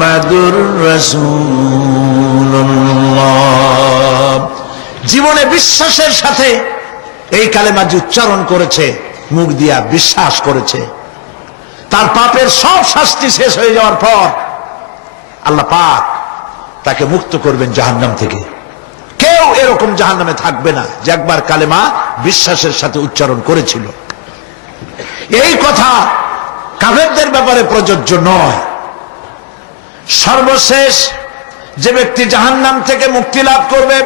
মুহাম্মাদুর রাসূলুল্লাহ। জীবনে বিশ্বাসের সাথে এই কালেমাটি উচ্চারণ করেছে, মুখ দিয়া বিশ্বাস করেছে। তার পাপের সব শাস্তি শেষ হয়ে যাওয়ার পর আল্লাহ পাক তাকে মুক্ত করবেন জাহান্নাম থেকে। কেউ এরকম জাহান্নামে থাকবে না যে একবার কালেমা বিশ্বাসের সাথে উচ্চারণ করেছিল। এই কথা কাফেরদের ব্যাপারে প্রযোজ্য নয়। সর্বশেষ যে ব্যক্তি জাহান্নাম থেকে মুক্তি লাভ করবে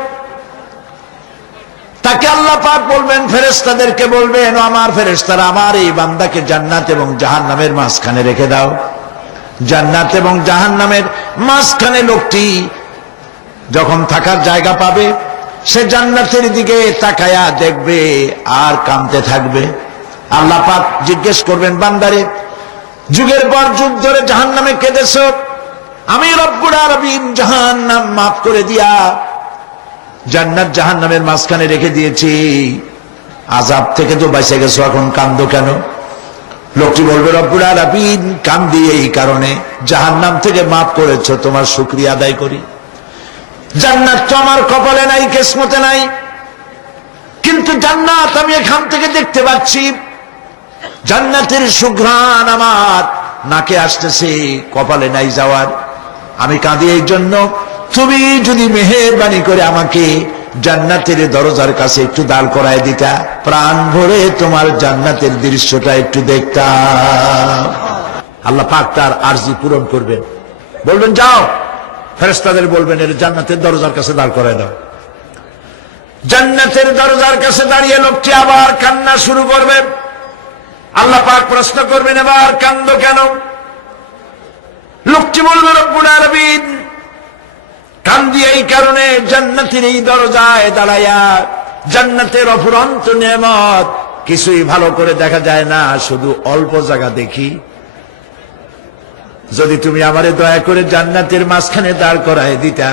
তাকে আল্লাহ পাক বলবেন, ফেরেশতাদেরকে বলবেন, আমার ফেরেশতারা আমার এই বান্দাকে জান্নাত এবং জাহান্নামের মাঝখানে রেখে দাও। জান্নাত এবং জাহান্নামের মাঝখানে লোকটি যখন থাকার জায়গা পাবে সে জান্নাতের দিকে তাকায়া দেখবে আর কাঁদতে থাকবে। আল্লাহ পাক জিজ্ঞেস করবেন, বান্দারে যুগের পর যুগ ধরে জাহান্নামে কেঁদেছ, আমি রব্বুল আলামিন জাহান্নাম মাফ করে দিয়া জান্নাত জাহান্নামের মাঝখানে রেখে দিয়েছি, আযাব থেকে তো বেঁচে গেছো, এখন কান্দো কেন? লোকটি বলবে, রব্বুল আলামিন কান্দি এই কারণে, জাহান্নাম থেকে মাফ করেছো, তোমার শুকরিয়া আদায় করি। জান্নাত তো আমার কপালে নাই, কিসমতে নাই, কিন্তু জান্নাত আমি এখান থেকে দেখতে পাচ্ছি, জান্নাতের সুঘ্রাণ আমার নাকে আসতেছে, কপালে নাই যাওয়ার। আমি কাঁদি এই জন্য, তুমি যদি মেহেরবানি করে আমাকে জান্নাতের দরজার কাছে একটু দাঁড় করায় দিতা, প্রাণ ভরে তোমার জান্নাতের দৃশ্যটা একটু দেখতাম। আল্লাহ পাক তার আরজি পূরণ করবেন, বলবেন যাও, ফেরেশতাদের বলবেন এর জান্নাতের দরজার কাছে দাঁড় করায় দাও। জান্নাতের দরজার কাছে দাঁড়িয়ে লোকটি আবার কান্না শুরু করবে। আল্লাহ পাক প্রশ্ন করবেন, এবার কান্দো কেন? লোকটি বলবে, রব্বুল আলামিন কান্দি এই কারণে, জান্নাতের এই দরজায় দাঁড়াইয়া জান্নাতের অফুরন্ত নেয়ামত কিছুই ভালো করে দেখা যায় না, শুধু অল্প জায়গা দেখি। যদি তুমি আমারে দয়া করে জান্নাতের মাঝখানে দাঁড় করায় দিতা,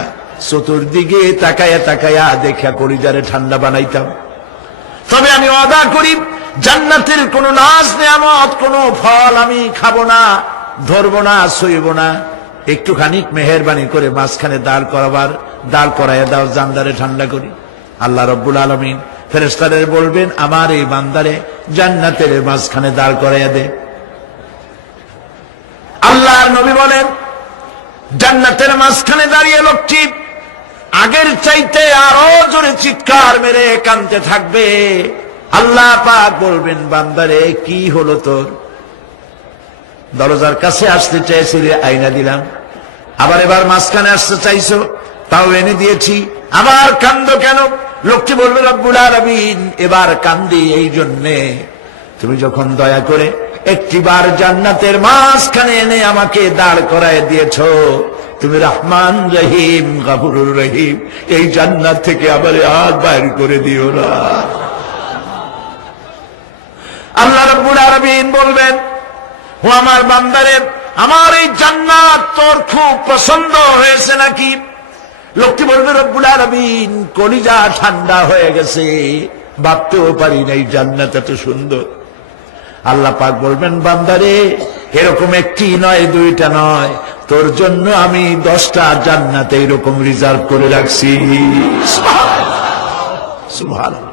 চতুর্দিকে তাকায়া তাকায়া দেখা কলিজারে ঠান্ডা বানাইতাম, তবে আমি ওয়াদা করি জান্নাতের কোন নাজ নেয়ামত, কোন ফল আমি খাবো না, ধরবো না, ছুঁইব না। একটুখানি মেহেরবানি করে মাঝখানে দাঁড় করাইয়া দাও, জান্নারে ঠান্ডা করি। আল্লাহ রব্বুল আলামিন ফেরেশতাদের বলবেন, আমার এই বান্দারে জান্নাতের মাঝখানে দাঁড় করাইয়া দে। আল্লাহর নবী বলেন, জান্নাতের মাঝখানে দাঁড়িয়ে লোকটি আগের চাইতে আরো জোরে চিৎকার মেরে কাঁদতে থাকবে। আল্লাহ পাক বলবেন, বান্দারে কি হলো তোর? দরজার কাছে আসতে চাইছিলে, আইনা দিলাম। আবার এবার মাঝখানে আসতে চাইছো, তাও এনে দিয়েছি, আবার কান্দো কেন? লোকটি বলবে, রব্বুল আলামিন এবার কান্দি এই জন্যে, তুমি যখন দয়া করে একটিবার জান্নাতের মাঝখানে এনে আমাকে দাঁড় করায় দিয়েছো, তুমি রহমান রহিম গফুরুর রহিম, এই জান্নাত থেকে আবার আর বাইর করে দিও না। আল্লাহ রাব্বুল আলামিন বলবেন, ও আমার বান্দারে, আমার এই জান্নাত তোর খুব পছন্দ হয়েছে নাকি? লোকটি বলবে, রব্বুল আলামিন কলিজা ঠান্ডা হয়ে গেছে, ভাবতেও পারি না এই জান্নাত এত সুন্দর। আল্লাহ পাক বলবেন, বান্দারে এরকম একটি নয়, দুইটা নয়, তোর জন্য আমি 10টা জান্নাত এইরকম রিজার্ভ করে রাখছি। সুবহানাল্লাহ।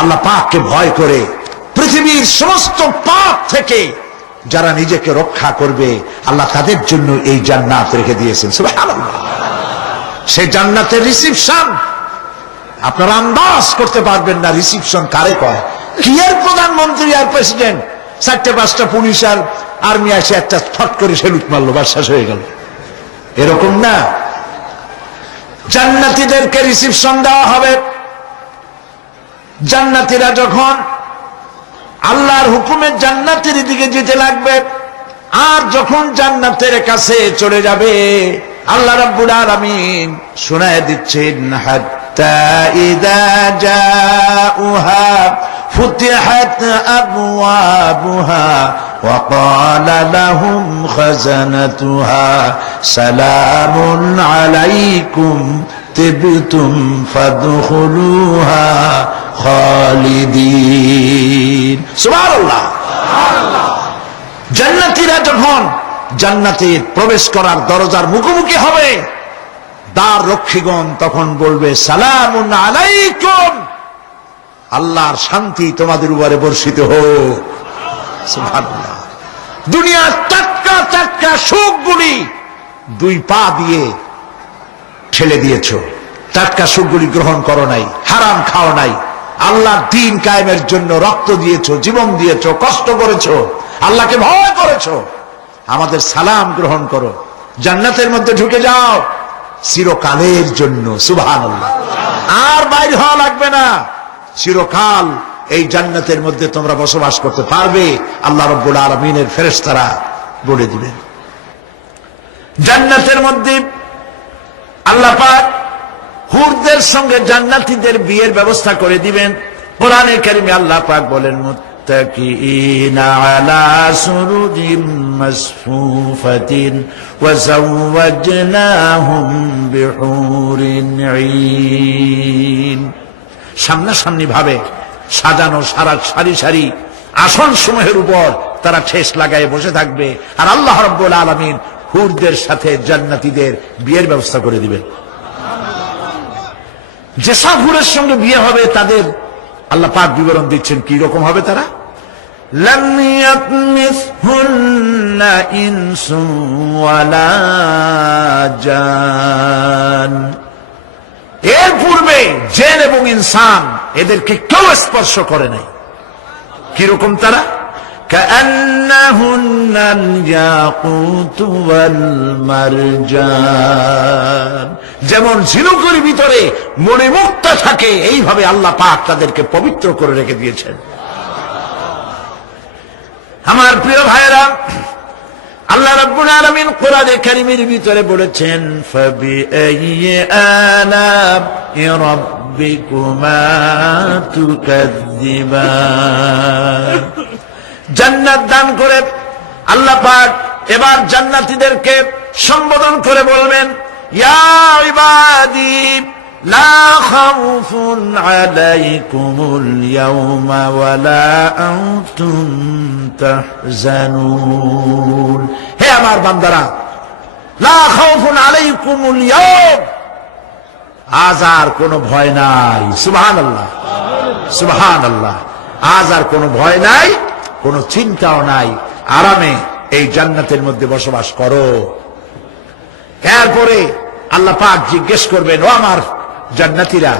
আল্লাহ পাককে ভয় করে পৃথিবীর সমস্ত পাপ থেকে যারা নিজেকে রক্ষা করবে, আল্লাহ তাদের জন্য এই জান্নাত রেখে দিয়েছেন। সুবহানাল্লাহ। সেই জান্নাতের রিসিপশন আপনারা আন্দাজ করতে পারবেন না, রিসিপশন কারে কয়। কি এর প্রধানমন্ত্রী আর প্রেসিডেন্ট, 4-5টা পুলিশ আর আর্মি আসে একটা ফট করে সেলুট মারলো, বাস শেষ হয়ে গেল, এরকম না। জান্নাতীদেরকে রিসিপশন দেওয়া হবে। জান্নাতীরা যখন আল্লাহর হুকুমে জান্নাতের দিকে যেতে লাগবে, আর যখন জান্নাতের কাছে চলে যাবে, আল্লাহ রাব্বুল আলামিন শোনায় দিচ্ছেন, হাত্তা ইযা জাউহা ফুতিহাত আবওয়াবুহা ওয়া ক্বালা লাহুম খাজানাতুহা সালামুন আলাইকুম তিবতুম ফাদখুলুহা খালিদিন। সুবহানাল্লাহ। জান্নাতীরা যখন জান্নাতে প্রবেশ করার দরজার মুখোমুখি হবে, দ্বার রক্ষীগণ তখন বলবে সালামুন আলাইকুম, আল্লাহর শান্তি তোমাদের উপরে বর্ষিত হোক। সুবহানাল্লাহ। দুনিয়ার টাটকা টাটকা সুখগুলি দুই পা দিয়ে ঠেলে দিয়েছ, টাটকা সুখগুলি গ্রহণ করো নাই, হারাম খাও নাই, আল্লাহর দ্বীন কায়েমের জন্য রক্ত দিয়েছো, জীবন দিয়েছো, কষ্ট করেছো, আল্লাহকে ভয় করেছো। আমাদের সালাম গ্রহণ করো, জান্নাতের মধ্যে ঢুকে যাও চিরকালের জন্য। সুবহানাল্লাহ। আর বাইরে হওয়া লাগবে না, চিরকাল এই জান্নাতের মধ্যে তোমরা বসবাস করতে পারবে, আল্লাহ রাব্বুল আলামিনের ফেরেশতারা বলে দিবেন। জান্নাতের মধ্যে আল্লাহ পাক হুরদের সঙ্গে জান্নাতীদের বিয়ের ব্যবস্থা করে দিবেন। কোরআনে কারিমে আল্লাহ পাক বলেন মুত্তাকিইনা আলা সুরুরিম মাসফুফাতিন ওয়া যাওয়াজনাহুম বিহুরিন ঈন। সামনাসামনি ভাবে সাজানো সারি সারি আসন সমূহের উপর তারা ঠেস লাগায় বসে থাকবে, আর আল্লাহ রাব্বুল আলামিন হুরদের সাথে জান্নাতীদের বিয়ের ব্যবস্থা করে দিবেন। যেসব হুরের সঙ্গে বিয়ে হবে তাদের আল্লাহ পাক বিবরণ দিচ্ছেন কি রকম হবে তারা। লাম ইয়াতমিসহুন্না ইনসুন ওয়ালা জান, এর পূর্বে জিন এবং ইনসান এদেরকে কেউ স্পর্শ করে নাই। কিরকম তারা? কাআন্নাহুন্নাল ইয়াকুতু ওয়াল মারজান, যেমন ঝিনুকের ভিতরে মণিমুক্তা থাকে এইভাবে আল্লাহ পাক তাদেরকে পবিত্র করে রেখে দিয়েছেন। আমার প্রিয় ভাইরা, আল্লাহ রাব্বুল আলামিন কোরআনে কারীমের ভিতরে বলেছেন ফাবিআইয়ি আলা'i রাব্বিকুমা তুকাযযিবান। জান্নাত দান করে আল্লাহ পাক এবার জান্নাতীদেরকে সম্বোধন করে বলবেন ইয়া ইবাদি লা খাউফুন আলাইকুমুল ইয়াওমা ওয়ালা আনতুম তাহজানুন। হে আমার বান্দারা, লা খাউফুন আলাইকুমুল ইয়াওম, আজ আর কোনো ভয় নাই। সুবহানাল্লাহ, সুবহানাল্লাহ। আজ আর কোনো ভয় নাই, কোনো চিন্তাও নাই, আরামে এই জান্নাতের মধ্যে বসবাস করো। এরপরে আল্লাহ পাক জিজ্ঞেস করবেন ও আমার জান্নাতীরা,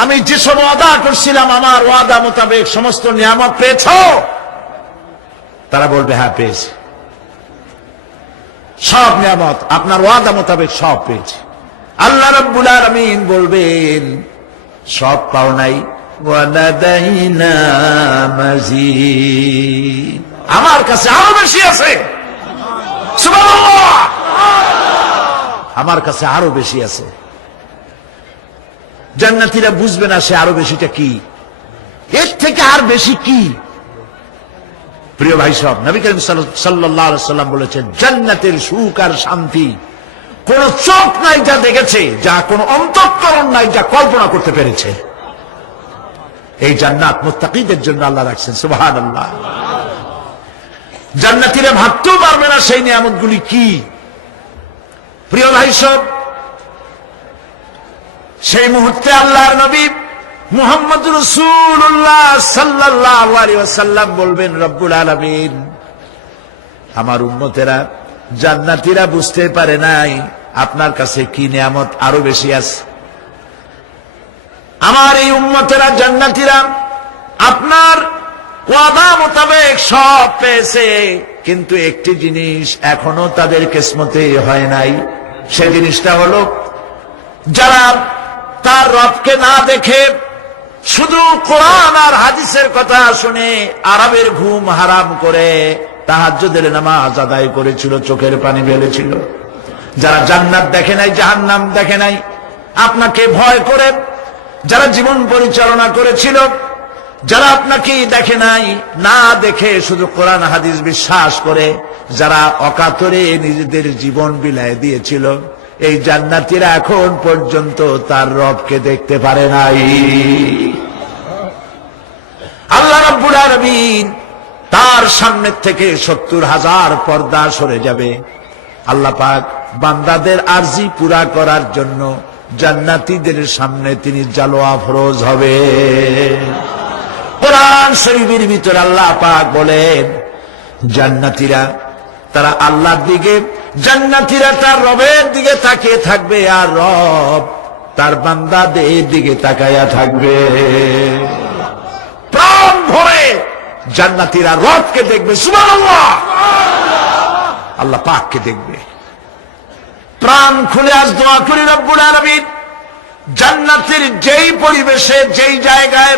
আমি যেসব ওয়াদা করছিলাম আমার ওয়াদা মোতাবেক সমস্ত নিয়ামত পেয়েছো? তারা বলবে হ্যাঁ পেয়েছি, সব নিয়ামত আপনার ওয়াদা মোতাবেক সব পেয়েছি। আল্লাহ রাব্বুল আলামিন বলবেন সব পাও নাই, ওয়ালাদাইনা মাজিদ, আমার কাছে আরো বেশি আছে। সুবহানাল্লাহ, আমার কাছে আরো বেশি আছে। জান্নাতীরা বুঝবে না সে আরো বেশিটা কি, এর থেকে আর বেশি কি। প্রিয় ভাই সব, নবী করিম সাল্লাল্লাহু আলাইহি ওয়াসাল্লাম বলেছেন জান্নাতের সুখ আর শান্তি কোন চোখ নাই যা দেখেছে, যা কোন অন্তঃকরণ নাই যা কল্পনা করতে পেরেছে। এই জান্নাত মুত্তাকিদের জন্য আল্লাহ রাখছেন। সুবহানাল্লাহ। জান্নাতীরা ভাবতেও পারবে না সেই নিয়ামতগুলি কি। প্রিয় ভাই সব, সেই মুহূর্তে আল্লাহর নবী মুহাম্মদ রাসূলুল্লাহ সাল্লাল্লাহু আলাইহি ওয়াসাল্লাম বলবেন রব্বুল আলামিন, আমার উম্মতেরা জান্নাতীরা বুঝতে পারে নাই আপনার কাছে কি নিয়ামত আরো বেশি আছে। আমার এই উম্মতেরা জান্নাতীরা আপনার ওয়াদা মোতাবেক সব পেয়েছে, কিন্তু একটি জিনিস এখনো তাদের কিসমতে হয় নাই। সেই জিনিসটা হলো যারা তার রবকে না দেখে শুধু কোরআন আর হাদিসের কথা শুনে আরবের ঘুম হারাম করে তাহাজ্জুদের নামাজ আদায় করেছিল, চোখের পানি ফেলেছিল, যারা জান্নাত দেখে নাই, জাহান্নাম দেখে নাই, আপনাকে ভয় করে যারা জীবন পরিচালনা করেছিল, যারা আপনাকে দেখে নাই, না দেখে শুধু কোরআন হাদিস বিশ্বাস করে যারা অকাতরে নিজেদের জীবন বিলায় দিয়েছিল, এই জান্নাতীরা এখন পর্যন্ত তার রবকে দেখতে পারে নাই। আল্লাহ রাব্বুল আলামিন তার সামনে থেকে 70,000 পর্দা সরে যাবে। আল্লাহ পাক বান্দাদের আরজি পুরা করার জন্য জান্নাতীদের সামনে তিনি জালোয়া ফরজ হবে। কোরআন শরীফের ভিতরে আল্লাহ পাক বলেন, জান্নাতীরা তারা আল্লাহর দিকে, জান্নাতীরা তার রবের দিকে তাকিয়ে থাকবে, আর রব তার বান্দাদের দিকে তাকায়া থাকবে। প্রাণ ভরে জান্নাতীরা রবকে দেখবে, সুবহানাল্লাহ, আল্লাহ পাককে দেখবে। প্রাণ খুলে আজ দোয়া করি রব্বুল আলামিন, জান্নাতের যেই পরিবেশে, যেই জায়গায়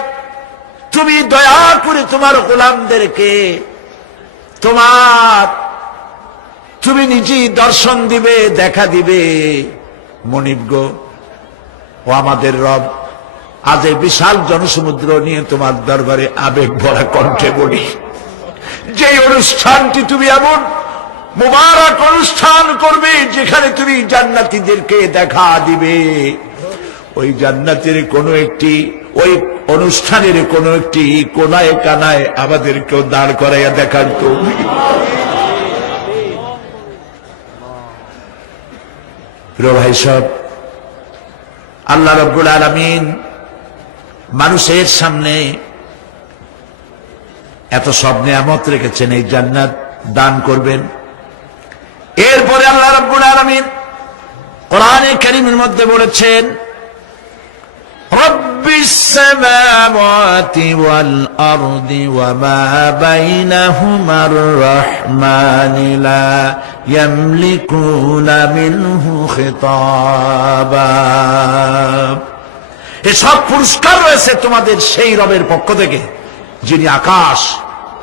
তুমি দয়া করে তোমার গোলামদেরকে তুমি নিজেই দর্শন দিবে, দেখা দিবে। মনিব গো, ও আমাদের রব, আজ এই বিশাল জনসমুদ্র নিয়ে তোমার দরবারে আবেগ ভরা কণ্ঠে বলি, যে অনুষ্ঠানটি তুমি এমন মুবারক অনুষ্ঠান করবে যেখানে তুমি জান্নাতীদেরকে দেখা দিবে, ওই জান্নাতের কোন একটি, ওই অনুষ্ঠানের কোন একটি কোনায় কানায় আমাদেরকেও দাঁড় করাইয়া দেখার তো। প্রিয় ভাই সব, আল্লাহ রাব্বুল আলামিন মানুষের সামনে এত সব নিয়ামত রেখেছেন, এই জান্নাত দান করবেন। এরপরে আল্লাহ রাব্বুল আলামিন কোরআনে কারীমের মধ্যে বলেছেন, রব্বিস সামাওয়াতি ওয়াল আরদি ওয়া মা বাইনাহুমার রাহমানি লা ইয়ামলিকুনা মিনহু খিতাবা। এসব পুরস্কার রয়েছে তোমাদের সেই রবের পক্ষ থেকে যিনি আকাশ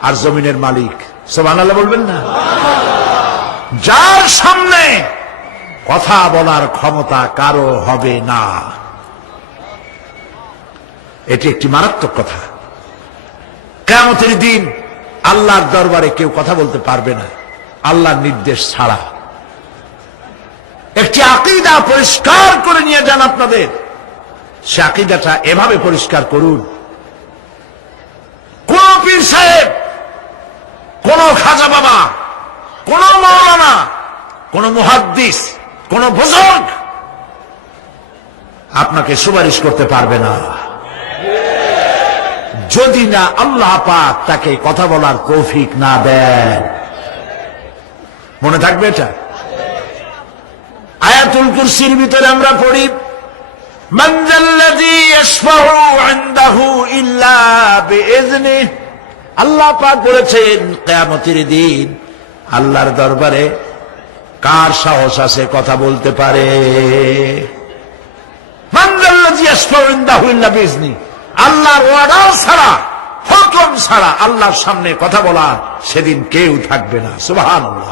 আর জমিনের মালিক। সুবহানাল্লাহ বলবেন না? যার সামনে কথা বলার ক্ষমতা কারো হবে না। এটি একটি মারাত্মক কথা। কিয়ামতের দিন আল্লাহর দরবারে কেউ কথা বলতে পারবে না আল্লাহর নির্দেশ ছাড়া। একটি আকীদা পরিষ্কার করে নিয়ে যান আপনাদের, সে আকীদাটা এভাবে পরিষ্কার করুন, কোন পীর সাহেব, কোন খাজা বাবা, কোন মাওলানা, কোন মুহাদ্দিস, কোন বুজুর্গ আপনাকে সুপারিশ করতে পারবে না যদি না আল্লাহ পাক তাকে কথা বলার তৌফিক না দেন। মনে থাকবে এটা। আয়াতুল কুরসির ভিতরে আমরা পড়ি, মান যাল্লাযী ইয়াশফাউ ইনদাহু ইল্লা বিইজনিহি। আল্লাহ পাক বলেছেন কিয়ামতের দিন আল্লাহর দরবারে কার সাহস আছে কথা বলতে পারে? মান যাল্লাযী ইয়াশফাউ ইনদাহু ইল্লা বিইজনিহি। আল্লাহর অর্ডার ছাড়া, হুকুম ছাড়া আল্লাহর সামনে কথা বলা সেদিন কেউ থাকবে না। সুবহানাল্লাহ।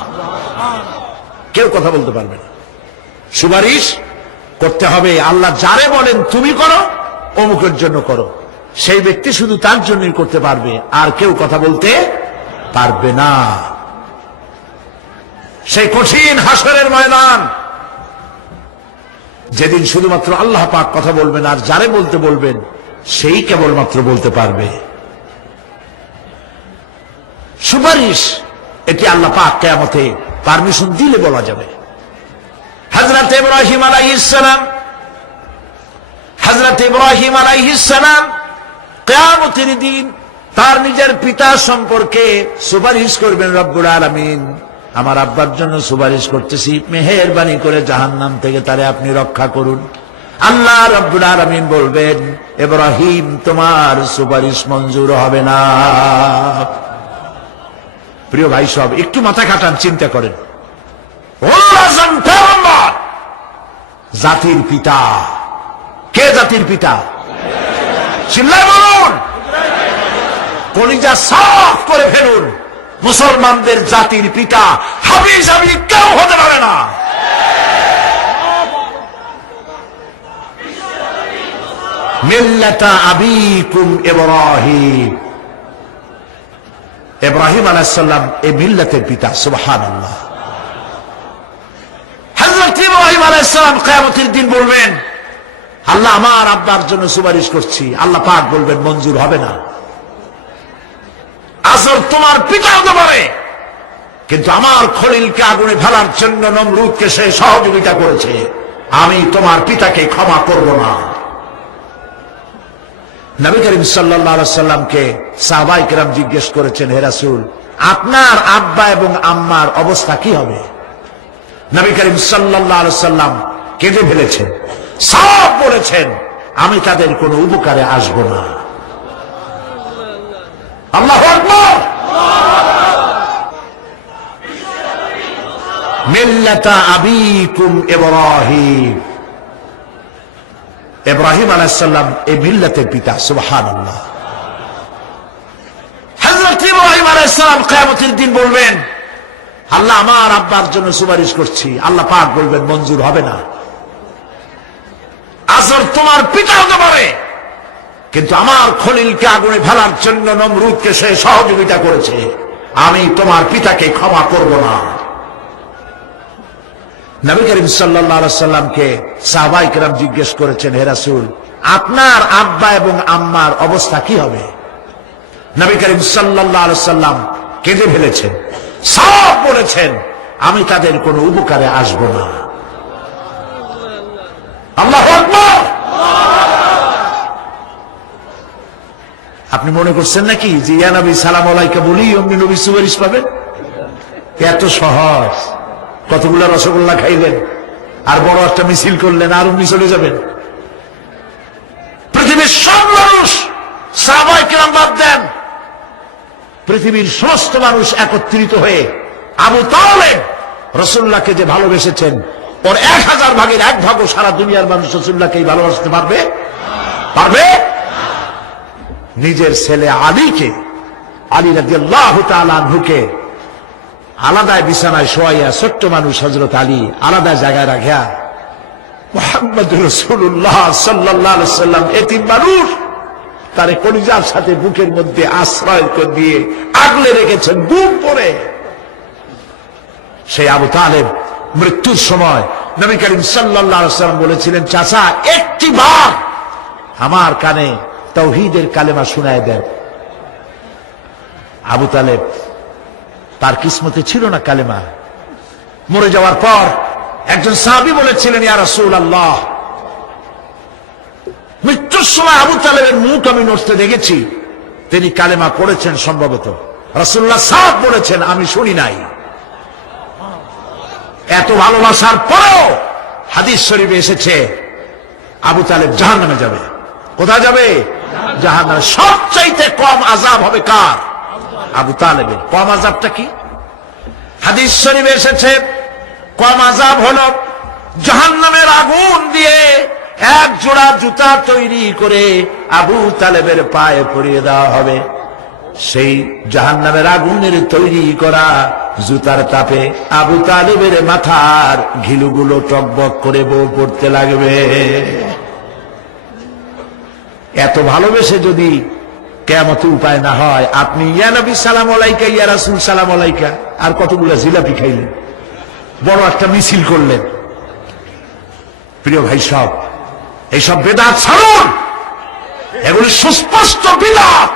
কেউ কথা বলতে পারবে না। সুপারিশ করতে হবে আল্লাহ যারে বলেন তুমি করো, অমুকের জন্য করো, সেই ব্যক্তি শুধু তার জন্যই করতে পারবে, আর কেউ কথা বলতে পারবে না। সেই কঠিন হাসরের ময়দান, যেদিন শুধুমাত্র আল্লাহ পাক কথা বলবেন, আর যারে বলতে বলবেন সেই কেবলমাত্র বলতে পারবে। সুপারিশ এটি আল্লাহ পাক কিয়ামতে পারমিশন দিলে বলা যাবে। হযরত ইব্রাহিম আলাইহিস সালাম কিয়ামতের দিন তার নিজের পিতা সম্পর্কে সুপারিশ করবেন, রব্বুল আলামিন আমার আব্বার জন্য সুপারিশ করতেছি, মেহেরবানি করে জাহান্নাম থেকে তারে আপনি রক্ষা করুন। আল্লাহ রব্বুল আলামিন বলবেন, ইব্রাহিম তোমার সুপারিশ মঞ্জুর হবে না। প্রিয় ভাই সব, একটু মাথা খাটান, চিন্তা করেন। ও আযম পয়গম্বর, জাতির পিতা। কে জাতির পিতা? চিল্লায় বলুন, কলিজা সাফ করে ফেলুন। মুসলমানদের জাতির পিতা হাফিজ আমি কেউ হতে পারে না। মিল্লাতা আবিকুম ইব্রাহিম। ইব্রাহিম আলাইহিস সালাম এই মিল্লাতের পিতা। সুবহানাল্লাহ। হযরত ইব্রাহিম আলাইহিস সালাম কিয়ামতের দিন বলবেন, আল্লাহ আমার আব্বার জন্য সুপারিশ করছি। আল্লাহ পাক বলবেন মঞ্জুর হবে না। আসর তোমার পিতা হতে পারে, কিন্তু আমার খলিলকে আগুনে ফেলার জন্য নমরুদকে সে সহযোগিতা করেছে, আমি তোমার পিতাকে ক্ষমা করব না। নবী করিম সাল্লাল্লাহু আলাইহি সাল্লামকে সাহাবায়ে কেরাম জিজ্ঞেস করেছেন, হে রাসূল, আপনার আব্বা এবং আম্মার অবস্থা কি হবে? নবী করিম সাল্লাল্লাহু আলাইহি সাল্লাম কেঁদে ফেলেছেন, সব বলেছেন, আমি তাদের কোনো উপকারে আসব না। আল্লাহু আকবার। মিল্লাতা আবিকুম ইব্রাহিম, ইব্রাহিম আলাইহিস সালাম এই মিল্লাতের পিতা। সুবহানাল্লাহ। হযরত ইব্রাহিম আলাইহিস সালাম কিয়ামতের দিন বলবেন, আল্লাহ আমার আব্বার জন্য সুপারিশ করছি, আল্লাহ পাক বলবেন মঞ্জুর হবে না। আসর তোমার পিতা হতে পারে, কিন্তু আমার খলিলকে আগুনে ফেলার জন্য নমরুদকে সে সহযোগিতা করেছে, আমি তোমার পিতাকে ক্ষমা করব না। নবী করিম সাল্লাল্লাহু আলাইহি সাল্লামকে সাহাবায়ে কেরাম জিজ্ঞেস করেছেন, হে রাসূল, আপনার আব্বা এবং আম্মার অবস্থা কি হবে? নবী করিম সাল্লাল্লাহু আলাইহি সাল্লাম কেঁদে ফেলেছেন, সব বলেছেন, আমি তাদের কোনো উপকারে আসব না। আল্লাহু আকবার। আপনি মনে করছেন নাকি যে ইয়া নবী সালাম আলাইকা বলি অমনি নবী সুপারিশ পাবেন? এত সহজ। কতগুলো রসগোল্লা খাইলেন আর বড় একটা মিছিল করলেন আর অমনি চলে যাবেন? পৃথিবীর সব মানুষ, সাহাবায়ে কেরাম বাদ দেন, পৃথিবীর সমস্ত মানুষ একত্রিত হয়ে আবু তালেব রাসূলুল্লাহকে যে ভালোবেসেছেন, ওর 1000 ভাগের 1 ভাগও সারা দুনিয়ার মানুষ রাসূলুল্লাহকে ভালোবাসতে পারবে? পারবে? নিজের ছেলে আলীকে, আলী রাদিয়াল্লাহু তাআলা আনহুকে আলাদায় বিছানায় শোয়াইয়া, ছোট্ট মানুষ হযরত আলী আলাদা জায়গায় রাখিয়া মুহাম্মদুর রাসূলুল্লাহ সাল্লাল্লাহু আলাইহি সাল্লাম এতিম মানুষ, তারে কলিজার সাথে বুকের মধ্যে আশ্রয় করে দিয়ে আগলে রেখেছেন বুক পরে। সেই আবু তালেব মৃত্যুর সময় নবী করিম সাল্লাল্লাহু আলাইহি সাল্লাম বলেছিলেন, চাচা একটিবার আমার কানে তাওহীদের কালেমা শোনায় দেন। আবু তালেব, তার কিসমতে ছিল না কালেমা। মরে যাওয়ার পর একজন সাহাবী বলেছিলেন, ইয়া রাসূলুল্লাহ, মৃত্যুর সময় আবু তালেবের মুখ আমি নড়তে দেখেছি, তিনি কালেমা পড়েছেন সম্ভবত। রাসূলুল্লাহ সাহেব বলেছেন, আমি শুনি নাই। এত ভালোবাসার পরেও হাদিস শরীফে এসেছে আবু তালেব জাহান্নামে যাবে। কোথায় যাবে? জাহান্নামে। সবচাইতে কম আযাব হবে কার? আবু তালেবের। কম আযাবটা কি? হাদিস শরীফে এসেছে কম আযাব হলো জাহান্নামের আগুন দিয়ে 1 জোড়া জুতা তৈরি করে আবু তালেবের পায়ে পরিয়ে দেওয়া হবে। সেই জাহান্নামের আগুনের তৈরি করা জুতার তাপে আবু তালেবের মাথার ঘিলুগুলো টকবক করে বউ পড়তে লাগবে। এত ভালোবেসে যদি কিয়ামতে উপায় না হয়, আপনি ইয়া নবী সালাম আলাইকা, ইয়া রাসূল সালাম আলাইকা, আর কতগুলো জিলাপি খাইলেন, বড় একটা মিছিল করলেন। প্রিয় ভাই সব, এইসব বেদাত ছাড়ুন, এগুলি সুস্পষ্ট বিদআত।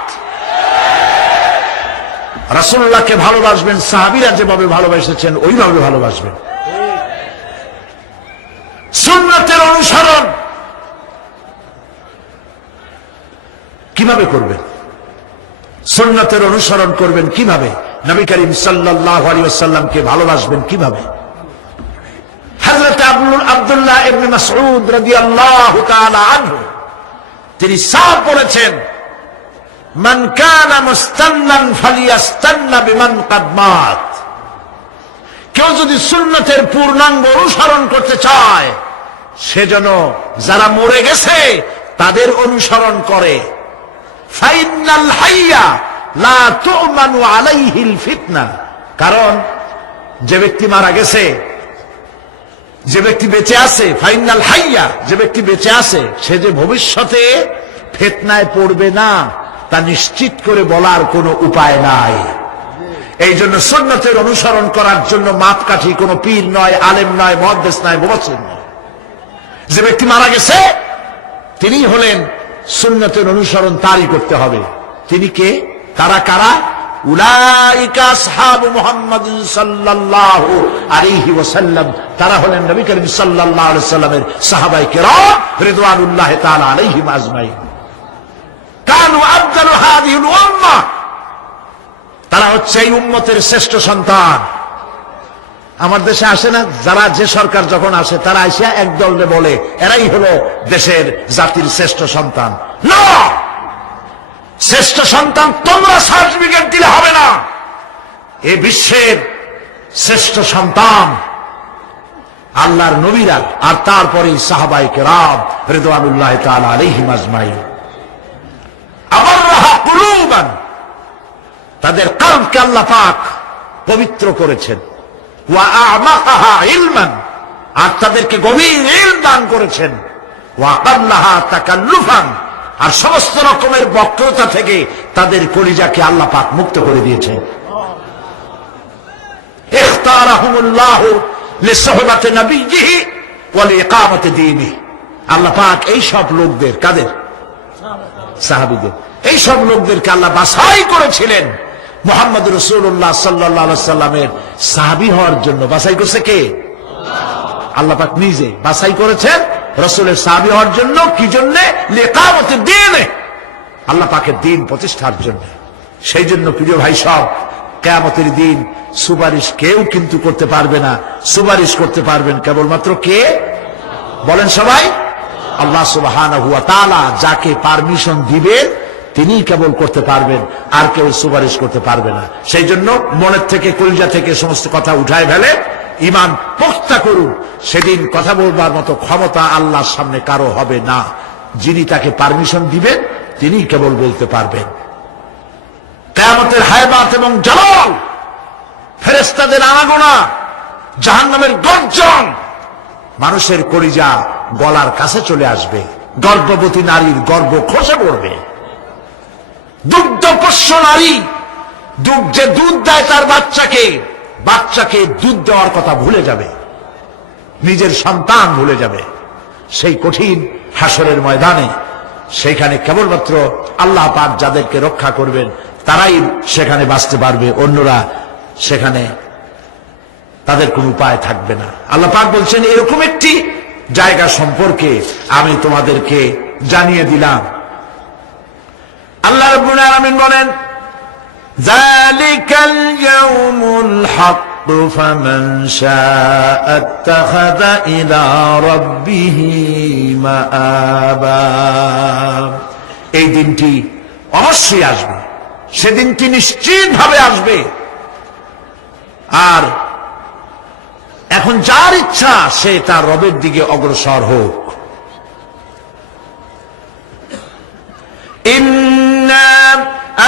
রাসূলুল্লাহকে ভালোবাসবেন, সাহাবীরা যেভাবে ভালোবেসেছেন ওইভাবে ভালোবাসবেন। সুন্নাতের অনুসরণ কিভাবে করবেন? সুন্নাতের অনুসরণ করবেন কিভাবে? নবী করিম সাল্লাল্লাহু আলাইহি ওয়াসাল্লামকে ভালোবাসবেন কিভাবে? হযরত আব্দুল্লাহ ইবনে মাসউদ রাদিয়াল্লাহু তাআলা আনহু তিনি সাফ বলেছেন, মান কানা মুস্তান্নান ফালিয়াস্তান্না বিমান ক্বাদ মাত। কেউ যদি সুন্নতের পূর্ণাঙ্গ অনুসরণ করতে চায়, সেজন্য যারা মরে গেছে তাদের অনুসরণ করে। ফাইনাল হাইয়া লা তু'মানু আলাইহিল ফিতনা। কারণ যে ব্যক্তি মারা গেছে, যে ব্যক্তি বেঁচে আছে, ফাইনাল হাইয়া, যে ব্যক্তি বেঁচে আছে, সে যে ভবিষ্যতে ফিতনায় পড়বে না তা নিশ্চিত করে বলার কোনো উপায় নাই। এই জন্য সুন্নতের অনুসরণ করার জন্য মাপকাঠি কোনো পীর নয়, আলেম নয়, মুহাদ্দিস নয়, মুফাসসির নয়। যে ব্যক্তি মারা গেছে তিনি হলেন সুন্নতের অনুসরণ তারই করতে হবে। তিনি কে? তারা কারা? উলাইকা আসহাবু মুহাম্মাদিন সাল্লাল্লাহু আলাইহি ওয়াসাল্লাম, তারা হলেন নবী করিম সাল্লাল্লাহু আলাইহি ওয়াসাল্লামের সাহাবায়ে কেরাম রিদওয়ানুল্লাহি তাআলা আলাইহিম আজমাইন। কানু আফদালু হাযিহিল উম্মাহ, তারা হচ্ছে এই উম্মতের শ্রেষ্ঠ সন্তান। আমার দেশে আসে না যারা, যে সরকার যখন আসে তারা এসে একদলে বলে এরাই হলো দেশের জাতির শ্রেষ্ঠ সন্তান। না, শ্রেষ্ঠ সন্তান তোমরা সার্টিফিকেট দিলে হবে না। এ বিশ্বের শ্রেষ্ঠ সন্তান আল্লাহর নবীরা, আর তারপরে সাহাবায়ে কেরাম রিদওয়ানুল্লাহি তাআলা আলাইহিম আজমাইন। আবাররাহা কুলুবান, তাদের কলবকে আল্লাহ পাক পবিত্র করেছেন। ওয়া আমাকাহা ইলমান, আর তাদেরকে গভীর ইলম দান করেছেন। ওয়া আকাল্লাহা তাকাল্লুফান, আর সমস্ত রকমের বক্রতা থেকে তাদের কলিজাকে আল্লাহ পাক মুক্ত করে দিয়েছেন। ইখতারাহুমুল্লাহু লিসহবাতি নবিয়্যিহি ওয়া লিইকামাতি দীনিহি, আল্লাহ পাক এই সব লোকদের, কাদের? সাহাবীদের, এই সব লোকদেরকে আল্লাহ বাছাই করেছিলেন মুহাম্মদ রাসূলুল্লাহ সাল্লাল্লাহু আলাইহি সাল্লামের সাহাবী হওয়ার জন্য। বাছাই করছে কে? আল্লাহ পাক নিজে বাছাই করেছেন রাসূলের সাহাবী হওয়ার জন্য। কি জন্য? লিকামতের দ্বীনে, আল্লাহ পাকের দ্বীন প্রতিষ্ঠার জন্য। সেই জন্য প্রিয় ভাই সব, কিয়ামতের দিন সুপারিশ কেউ কিন্তু করতে পারবে না। সুপারিশ করতে পারবেন কেবলমাত্র কে? বলেন সবাই। আল্লাহ সুবহানাহু ওয়া তাআলা যাকে পারমিশন দিবেন তিনি কেবল করতে পারবেন, আর কেউ সুপারিশ করতে পারবে না। সেই জন্য মনের থেকে, কলিজা থেকে সমস্ত কথা উঠায় ফেলে ঈমান পোক্তা করুন। সেদিন কথা বলবার মতো ক্ষমতা আল্লাহর সামনে কারো হবে না। যিনি তাকে পারমিশন দিবেন তিনি কেবল বলতে পারবেন। কিয়ামতের হায়বাত এবং জালাল, ফেরেশতাদের আনাগোনা, জাহান্নামের গর্জন, মানুষের কলিজা গলার কাছে চলে আসবে। গর্ভবতী নারীর গর্ভ খসে পড়বে। দুগ্ধপোষ্য নারী, যে দুধ দেয় তার বাচ্চাকে দুধ দেওয়ার কথা ভুলে যাবে, নিজের সন্তান ভুলে যাবে। সেই কঠিন হাসরের ময়দানে, সেখানে কেবলমাত্র আল্লাহ পাক যাদেরকে রক্ষা করবেন তারাই সেখানে বাঁচতে পারবে, অন্যরা সেখানে তাদের কোনো উপায় থাকবে না। আল্লাহ পাক বলছেন এরকম একটি জায়গা সম্পর্কে আমি তোমাদেরকে জানিয়ে দিলাম। আল্লাহ রাব্বুল আলামিন বলেন, যালিকাল ইয়াউমুল হক ফামান শাআ আত্তাখাযা ইলা রাব্বিহি মাআবা। এই দিনটি অবশ্যই আসবে, সেদিনটি নিশ্চিতভাবে আসবে। আর এখন যার ইচ্ছা সে তার রবের দিকে অগ্রসর হোক। ইন্না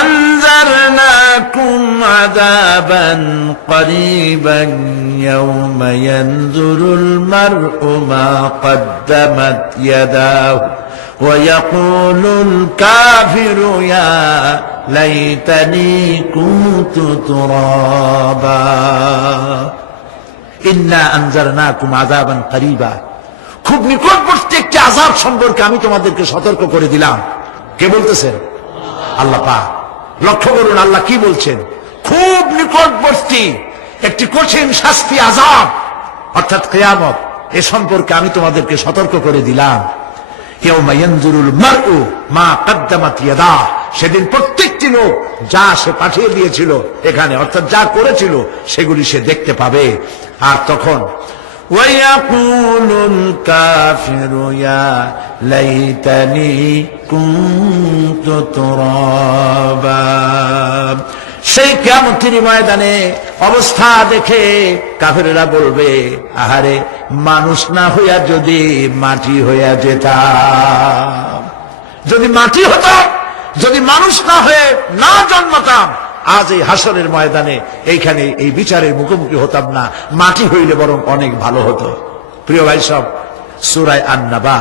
আনজারনাকুম আযাবান করিবান ইয়াওমা ইয়ানজুরুল মার'উ মা কদ্দামাত ইয়াদাহু ওয়া ইয়াকুলুল কাফিরু ইয়া লাইতানি কুনতু তুরাবা। ইন্না আনজারনাকুম আযাবান করিবা, খুব নিকটবর্তী একটি আযাব সম্পর্কে আমি তোমাদেরকে সতর্ক করে দিলাম। কে বলতেছেন? আল্লাহ পাক। লক্ষ্য করুন আল্লাহ কি বলছেন। খুব নিকটবর্তী একটি কঠিন শাস্তি, আযাব, অর্থাৎ কিয়ামত, এ সম্পর্কে আমি তোমাদেরকে সতর্ক করে দিলাম। ইয়াউমা ইয়ানজুরুল মার'উ মা কদ্দামাত ইয়াদাহু, সেদিন প্রত্যেকটি লোক যা সে পাঠিয়ে দিয়েছিল এখানে, অর্থাৎ যা করেছিল সেগুলি সে দেখতে পাবে। আর তখন ওয়ায়াকুলুল কাফিরু ইয়া লাইতানি কুনতু তুরাবা। সেই কিয়ামতের ময়দানে অবস্থা দেখে কাফেররা বলবে, আহারে মানুষ না হইয়া যদি মাটি হইয়া যেতাম, যদি মাটি হতাম, যদি মানুষ না হয়ে না জন্মতাম, আজ এই হাসরের ময়দানে এইখানে এই বিচারের মুখোমুখি হতাম না, মাটি হইলে বরং অনেক ভালো হতো। প্রিয় ভাই সব, সূরা আন-নাবা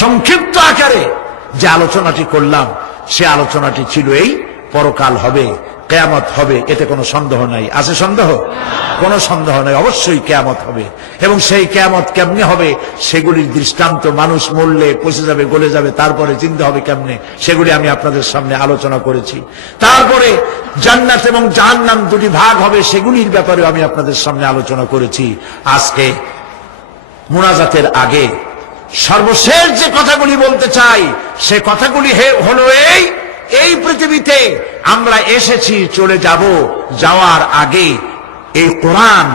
সংক্ষিপ্ত আকারে যে আলোচনাটি করলাম, সে আলোচনাটি ছিল এই পরকাল হবে, কিয়ামত হবে, এতে কোনো সন্দেহ নাই। আছে সন্দেহ? কোনো সন্দেহ নাই, অবশ্যই কিয়ামত হবে। এবং সেই কিয়ামত কেমনে হবে সেগুলির দৃষ্টান্ত মানুষ মরলে পচে যাবে, গলে যাবে, তারপরে চিন্তা হবে কেমনে, সেগুলি আমি আপনাদের সামনে আলোচনা করেছি। তারপরে জান্নাত এবং জাহান্নাম দুটি ভাগ হবে, সেগুলির ব্যাপারে আমি আপনাদের সামনে আলোচনা করেছি। আজকে মুনাজাতের আগে সর্বশেষ যে কথাগুলি বলতে চাই, সে কথাগুলি হলো এই পৃথিবীতে আমরা এসেছি, চলে যাব, যাওয়ার আগে এই কোরআন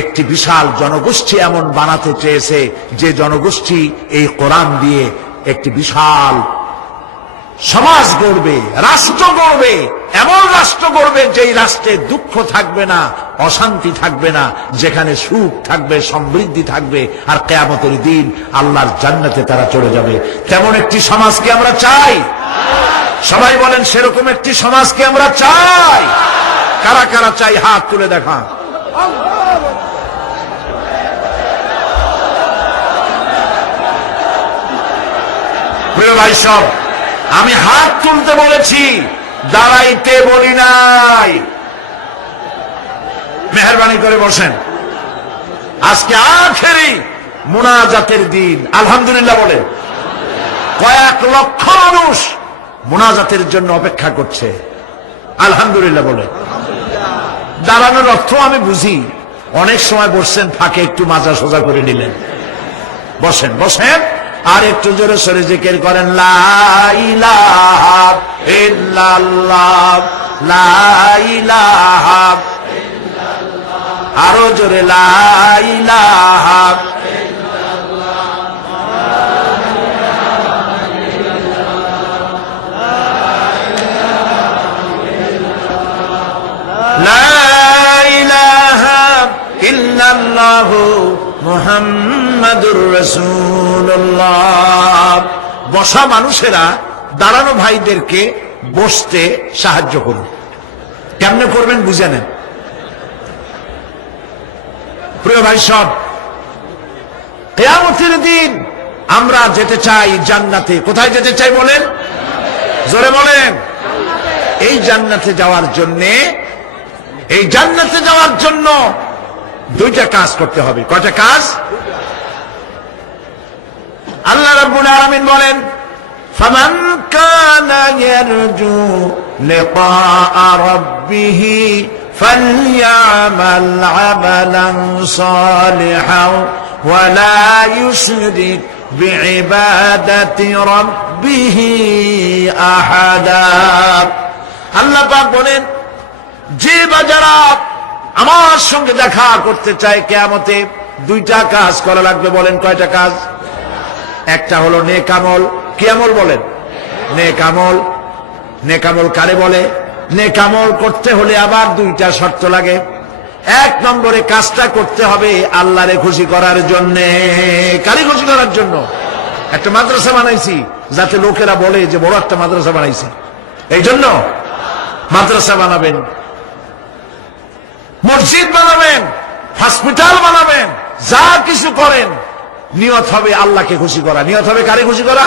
একটি বিশাল জনগোষ্ঠী এমন বানাতে চেয়েছে, যে জনগোষ্ঠী এই কোরআন দিয়ে একটি বিশাল সমাজ গড়বে, রাষ্ট্র গড়বে, এমন রাষ্ট্র গড়বে যেই রাষ্ট্রে দুঃখ থাকবে না, অশান্তি থাকবে না, যেখানে সুখ থাকবে, সমৃদ্ধি থাকবে, আর কিয়ামতের দিন আল্লাহর জান্নাতে তারা চলে যাবে। তেমন একটি সমাজকে আমরা চাই। সবাই বলেন, সেরকম একটি সমাজকে আমরা চাই। কারা কারা চাই হাত তুলে দেখা। প্রিয় ভাই সব, আমি হাত তুলতে বলেছি, দাঁড়াইতে বলি নাই। মেহেরবানি করে বসেন। আজকে আখেরি মুনাজাতের দিন। আলহামদুলিল্লাহ বলেন। কয়েক লক্ষ মানুষ মুনাজাতের জন্য অপেক্ষা করছে। আলহামদুলিল্লাহ বলেন। দাঁড়ানোর অর্থ আমি বুঝি, অনেক সময় বসছেন, ফাঁকে একটু মাজা সোজা করে নিলেন। বসেন বসেন, আর একটু জোরে সরে জিকির করেন, লা ইলাহা ইল্লাল্লাহ, লা ইলাহা ইল্লাল্লাহ। আরো জোরে, লা ইলাহা ইল্লাল্লাহু মুহাম্মাদুর রাসূলুল্লাহ। বসা মানুষেরা দাঁড়ানো ভাইদেরকে বসতে সাহায্য করুন। কেমনে করবেন বুঝে নেন। প্রিয় ভাই সব, কিয়ামতের দিন আমরা যেতে চাই জান্নাতে। কোথায় যেতে চাই বলেন? জোরে বলেন। এই জান্নাতে যাওয়ার জন্য দুইটা কাজ করতে হবে। কয়টা কাজ? আল্লাহ রাব্বুল আলামিন বলেন, ফামান কানা ইয়ারজু লিকাআ রাব্বিহ ফালইয়ামাল আমালান সালিহান ওয়া লা ইউশরিক বিইবাদাতি রাব্বিহ আহাদা। আল্লাহ পাক বলেন, যে বাজারা আমার সঙ্গে দেখা করতে চায় কিয়ামতে, দুইটা কাজ করা লাগবে। বলেন কয়টা কাজ? একটা হলো নেক আমল। কি আমল বলেন? নেক আমল। নেক আমল কারে বলে? নেক আমল করতে হলে আবার দুইটা শর্ত লাগে। এক নম্বরে কাজটা করতে হবে আল্লাহরে খুশি করার জন্য। কারে খুশি করার জন্য? একটা মাদ্রাসা বানাইছি যাতে লোকেরা বলে যে বড় একটা মাদ্রাসা বানাইছি, এই জন্য মাদ্রাসা বানাবেন, মসজিদ বানাবেন, হসপিটাল বানাবেন, যা কিছু করেন নিয়ত হবে আল্লাহকে খুশি করা। নিয়ত হবে কারে খুশি করা?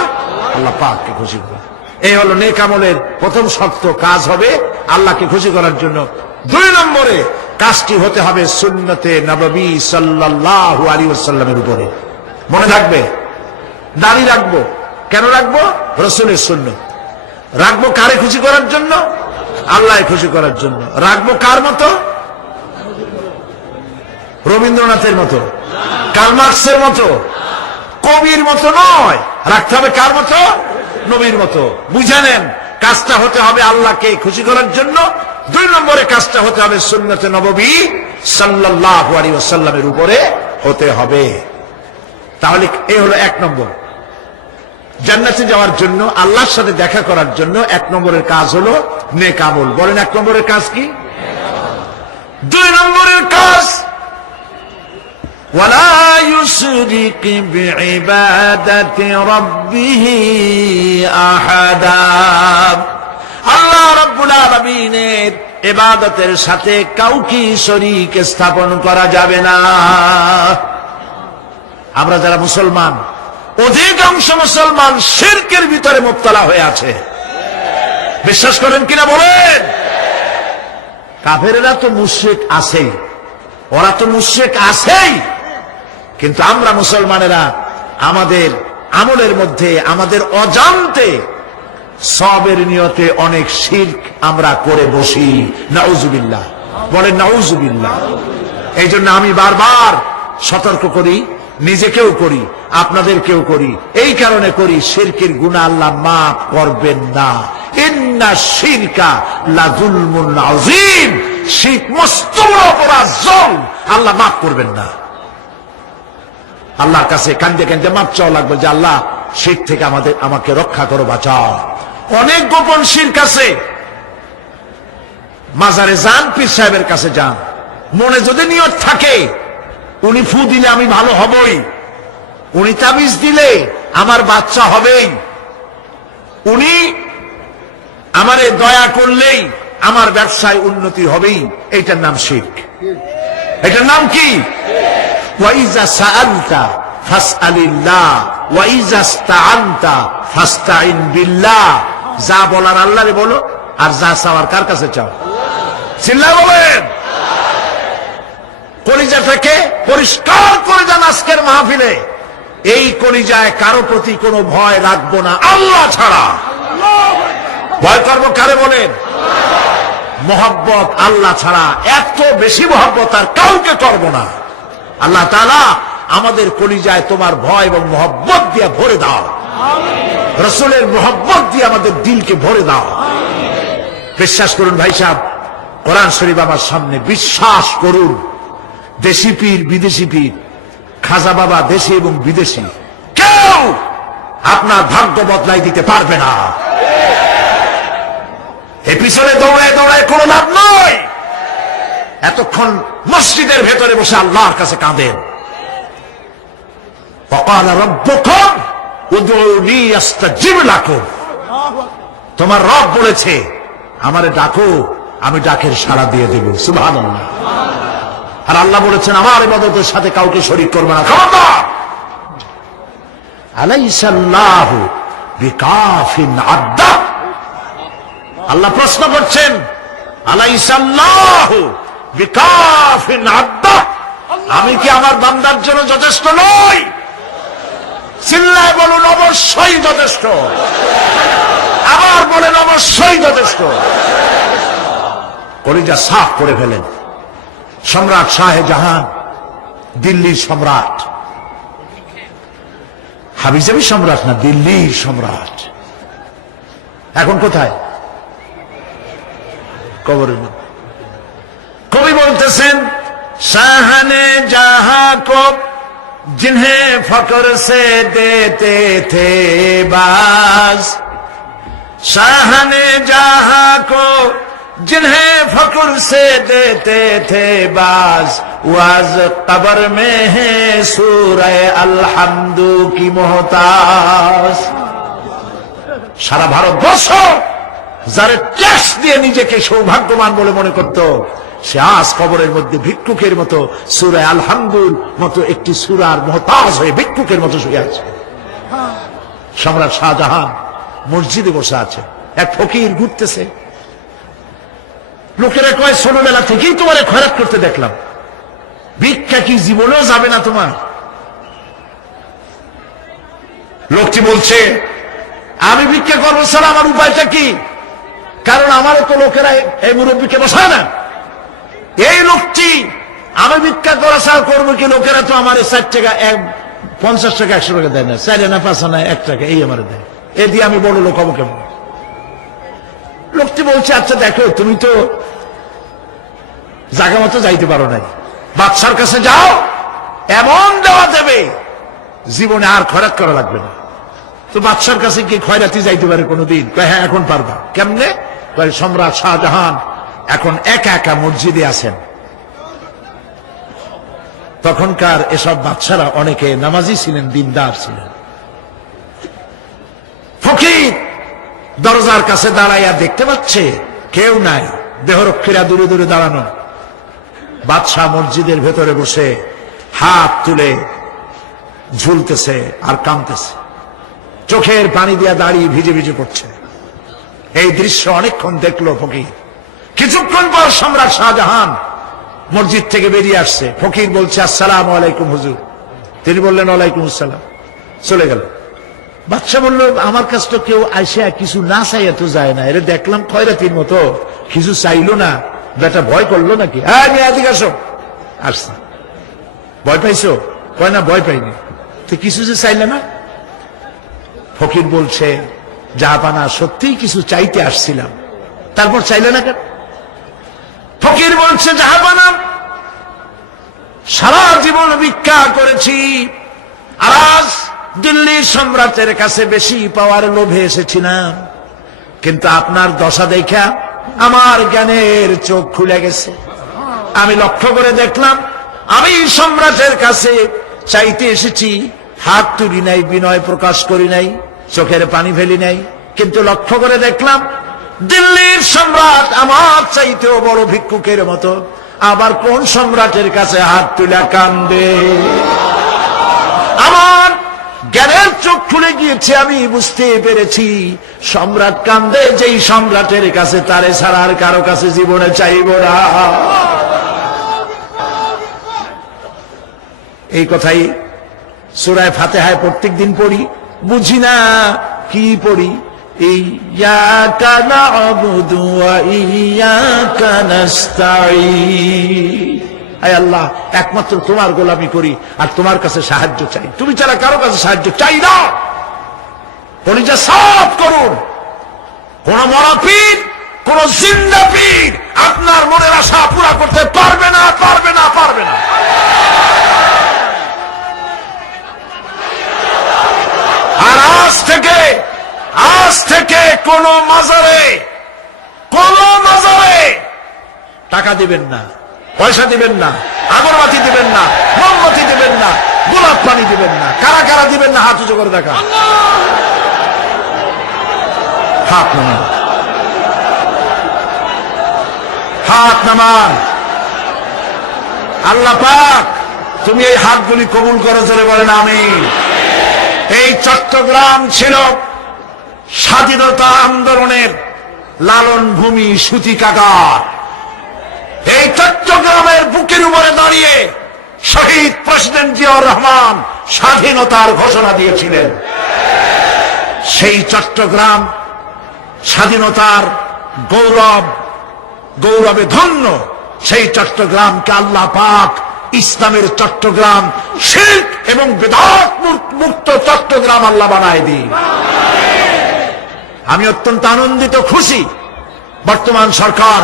আল্লাহ পাককে খুশি করা। এই হলো নেক আমলের প্রথম শর্ত। কাজ হবে আল্লাহকে খুশি করার জন্য। দুই নম্বরে কাজটি হতে হবে সুন্নতে নববী সাল্লাল্লাহু আলাইহি ওয়াসাল্লামের উপরে। মনে থাকবে, দাড়ি রাখবো। কেন রাখবো? রাসূলের সুন্নাত। রাখবো কারে খুশি করার জন্য? আল্লাহকে খুশি করার জন্য। রাখবো কার মতো? রবীন্দ্রনাথের মতো, কার্ল মার্কসের মতো, কবির মতো নয়। রাখতে হবে কার মতো? নবীর মতো। বুঝে নেন, কাজটা হতে হবে আল্লাহকে খুশি করার জন্য। দুই নম্বরে কাজটা হতে হবে সুন্নতে নববী সাল্লাল্লাহু আলাইহি ওয়াসাল্লামের উপরে হতে হবে। তাহলে এই হলো এক নম্বর। জান্নাতে যাওয়ার জন্য, আল্লাহর সাথে দেখা করার জন্য এক নম্বরের কাজ হলো নেক আমল। বলেন এক নম্বরের কাজ কি? দুই নম্বরের কাজ ওয়ালা ইউশরিক বিইবাদাতি রাব্বিহ আহাদা। আল্লাহ রাব্বুল আলামিনের ইবাদতের সাথে কাউকে শরীক স্থাপন করা যাবে না। আমরা যারা মুসলমান, অধিকাংশ মুসলমান শিরকের ভিতরে মুবতলা হয়ে আছে। বিশ্বাস করেন কিনা বলেন? কাফেরেরা তো মুশরিক আছেই, ওরা তো মুশরিক আছেই, কিন্তু আমরা মুসলমানেরা আমাদের আমলের মধ্যে আমাদের অজান্তে সবের নিয়তে অনেক শিরক আমরা করে বসি। নাউজুবিল্লাহ, বলেন নাউজুবিল্লাহ। এই জন্য আমি বারবার সতর্ক করি, নিজেকেও করি, আপনাদেরকেও করি। এই কারণে করি, শিরকের গুনাহ আল্লাহ মাফ করবেন না। ইন্না শিরকা লাযুলমুন আযীম, শিরক মস্ত বড় অপরাধ, জুলম, আল্লাহ মাফ করবেন না। আল্লাহর কাছে কান্দে কান্দে মাপ চাওয়া লাগবে যে আল্লাহ শিরক থেকে আমাকে রক্ষা করো, বাঁচাও। অনেক গোপন শিরক আছে। মাজারে যান, পীর সাহেবের কাছে যান, মনে যদি নিয়ত থাকে উনি ফু দিলে আমি ভালো হবই, উনি তাবিজ দিলে আমার বাচ্চা হবেই, উনি আমারে দয়া করলেই আমার ব্যবসায় উন্নতি হবেই, এইটার নাম শিরক। এটার নাম কি? ওয়াইজা সাআলতা ফাসআলিল্লাহ ওয়াইজা ইসতাআনতা ফাসতাইন বিল্লাহ। যা বলার আল্লাহরে বলো, আর যা চাওয়ার কার কাছে চাও? চিল্লায় বলেন। কলিজাটাকে পরিষ্কার করে যান আজকের মাহফিলে। এই কলিজায় কারো প্রতি কোনো ভয় রাখবো না আল্লাহ ছাড়া। ভয় করবো কারে বলেন? মহব্বত আল্লাহ ছাড়া, এত বেশি মহব্বত আর কাউকে করবো না। আল্লাহ তাআলা আমাদের কলিজায় তোমার ভয় এবং মহব্বত দিয়ে ভরে দাও, রাসূলের মহব্বত দিয়ে আমাদের দিলকে ভরে দাও। বিশ্বাস করুন ভাই সাহেব, কোরআন শরীফ আমার সামনে, বিশ্বাস করুন, দেশি পীর বিদেশি পীর, খাজা বাবা দেশি এবং বিদেশি, কেউ আপনার ভাগ্য বদলাই দিতে পারবে না। এই পিছনে দৌড়ায় দৌড়ায় কোনো লাভ নয়। এতক্ষণ মসজিদের ভেতরে বসে আল্লাহর কাছে কাঁদেন। ওয়াকালা রাব্বুকুম উদউনি আস্তাজিব লাকুম। তোমার রব বলেছে আমারে ডাকো, আমি ডাকের সাড়া দিয়ে দেব। সুবহানাল্লাহ। আর আল্লাহ বলেছেন আমার ইবাদতের সাথে কাউকে শরীক করবে না। খবরদার। আলাইসাল্লাহু বিকাফিন আবদা। আল্লাহ প্রশ্ন করছেন, আলাইসাল্লাহু বিকাফিন আবদা, আমি কি আমার বান্দার জন্য যথেষ্ট নই? চিল্লায় বলুন অবশ্যই যথেষ্ট। আবার বলেন অবশ্যই যথেষ্ট। কলিজা সাফ করে ফেলেন। সম্রাট শাহজাহান, দিল্লির সম্রাট, হাবিজাবি সম্রাট না, দিল্লির সম্রাট। এখন কোথায়? কবরের মধ্যে। কবি বলতেছেন, শাহনে জাহাं को जिन्हें फक्र से देते थे बाज, शाहने जहां को जिन्हें फक्र से देते थे बाज, वाज कब्र में है सूरह अलहम्दु की मोहताज। সারা ভারতবর্ষ যারা ট্যাক্স দিয়ে নিজেকে সৌভাগ্যবান বলে মনে করত, সে আজ কবরের মধ্যে ভিক্ষুকের মতো সূরা আলহামদুর মতো একটি সূরার মুহতাজ হয়ে ভিক্ষুকের মতো শুয়ে আছে। সম্রাট শাহজাহান মসজিদে বসে আছে, এক ফকির ঘুরতেছে। লোকেরা কয় ছোটবেলা থেকেই তোমার খয়রাত করতে দেখলাম, ভিক্ষা কি জীবনেও যাবে না তোমার? লোকটি বলছে, আমি ভিক্ষা করবো ছাড়া আমার উপায়টা কি? কারণ আমারও তো লোকেরা এই মুরব্বীকে বসায় না। এই লোকটি আমি ভিক্ষা করা ছাড়া করবো কি? লোকেরা তো আমার 60 টাকা 50 টাকা 100 টাকা দেয় না, 4 আনা 5 আনা 1 টাকা এই আমার দেয়, এ দিয়ে আমি বড় লোক হবো কেমন? লোকটি বলছে, আচ্ছা দেখো, তুমি তো জায়গা মতো যাইতে পারো নাই, বাদশার কাছে যাও, এমন দেওয়া দেবে জীবনে আর খয়রাত করা লাগবে না। তো বাদশার কাছে কি খয়রাতি যাইতে পারে কোনোদিন? হ্যাঁ এখন পারবা। কেমনে? সম্রাট শাহজাহান এখন একা একা মসজিদে আছেন। তখনকার এসব বাদশারা অনেকে নামাজি ছিলেন, দিনদার ছিলেন। ফকির দরজার কাছে দাঁড়াইয়া দেখতে পাচ্ছে কেউ নাই, দেহরক্ষীরা দূরে দূরে দাঁড়ানো। বাদশাহ মসজিদের ভেতরে বসে হাত তুলে ঝুলতেছে আর কাঁদতেছে, চোখের পানি দিয়া দাঁড়িয়ে ভিজে ভিজে পড়ছে। এই দৃশ্য অনেকক্ষণ দেখলো ফকির। কিছুক্ষণ পর সম্রাট শাহজাহান মসজিদ থেকে বেরিয়ে আসছে। ফকির বলছে, আসসালামু আলাইকুম হুজুর। তিনি বললেন, ওয়ালাইকুম আসসালাম, চলে গেল। বাদশা বলল, আমার কাছ তো কেউ আইসা কিছু না চাইয়া তো যায় না, এটা দেখলাম খয়রাতির মতো কিছু চাইলো না, বেটা ভয় করলো নাকি? হ্যাঁ, এদিকে আসো। আসছে। ভয় পাইছো? কয় না, ভয় পাইনি। তো কিছু যে চাইলে না? ফকির বলছে, জাহাপানা, সত্যিই কিছু চাইতে আসছিলাম, তারপর চাইলে না কেন? ফকির বলছে, জাহাপানা, সারা জীবন ভিক্ষা করেছি, আর আজ দিল্লির সম্রাটের কাছে বেশি পাওয়ার লোভে এসেছিলাম, কিন্তু আপনার দশা দেখা আমার জ্ঞানের চোখ খুলে গেছে। আমি লক্ষ্য করে দেখলাম, আমি সম্রাটের কাছে চাইতে এসেছি, হাত তুলি নাই, বিনয় প্রকাশ করি নাই, চোখের পানি ফেলি নাই, কিন্তু লক্ষ্য করে দেখলাম দিল্লির সম্রাট আমার চাইতেও বড় ভিক্ষুকের মতো। আবার কোন সম্রাটের কাছে হাত তুলে কান্দে? আমার জ্ঞানের চোখ খুলে গিয়েছে, আমি বুঝতে পেরেছি সম্রাট কান্দে যেই সম্রাটের কাছে, তারে ছাড়া আর কারো কাছে জীবনে চাইব না। এই কথাই সূরা ফাতিহায় প্রত্যেক দিন পড়ি, বুঝি না কি পড়ি। ইয়্যাকা না'বুদু ওয়া ইয়্যাকা নাস্তাঈন। আয় আল্লাহ, একমাত্র তোমার গোলামি করি আর তোমার কাছে সাহায্য চাই, তুমি ছাড়া কারো কাছে সাহায্য চাই না। কলিজা সাফ করুন। কোন মরা পীর, কোন জিন্দা পীর আপনার মনের আশা পুরা করতে পারবে না, পারবে না, পারবে না। আর আজ থেকে কোন মাজারে টাকা দিবেন না, পয়সা দিবেন না, আগরবাতি দিবেন না, মোমবাতি দিবেন না, গোলাপ পানি দিবেন না। কারা কারা দিবেন না হাত উঁচু করে দেখা। হাত নামান, হাত নামান। আল্লাহ পাক তুমি এই হাতগুলি কবুল করো, জোরে বলেন আমিন। এই চট্টগ্রাম ছিল স্বাধীনতা আন্দোলনের লালন ভূমি, সূতিকাগার। এই চট্টগ্রামের বুকের উপরে দাঁড়িয়ে শহীদ প্রেসিডেন্ট জিয়াউর রহমান স্বাধীনতার ঘোষণা দিয়েছিলেন। সেই চট্টগ্রাম স্বাধীনতার গৌরবে ধন্য। সেই চট্টগ্রামকে আল্লাহ পাক ইসলামের চট্টগ্রাম, শিরক এবং বিদআত মুক্ত চট্টগ্রাম আল্লাহ বানায় দিন। আমি অত্যন্ত আনন্দিত, খুশি বর্তমান সরকার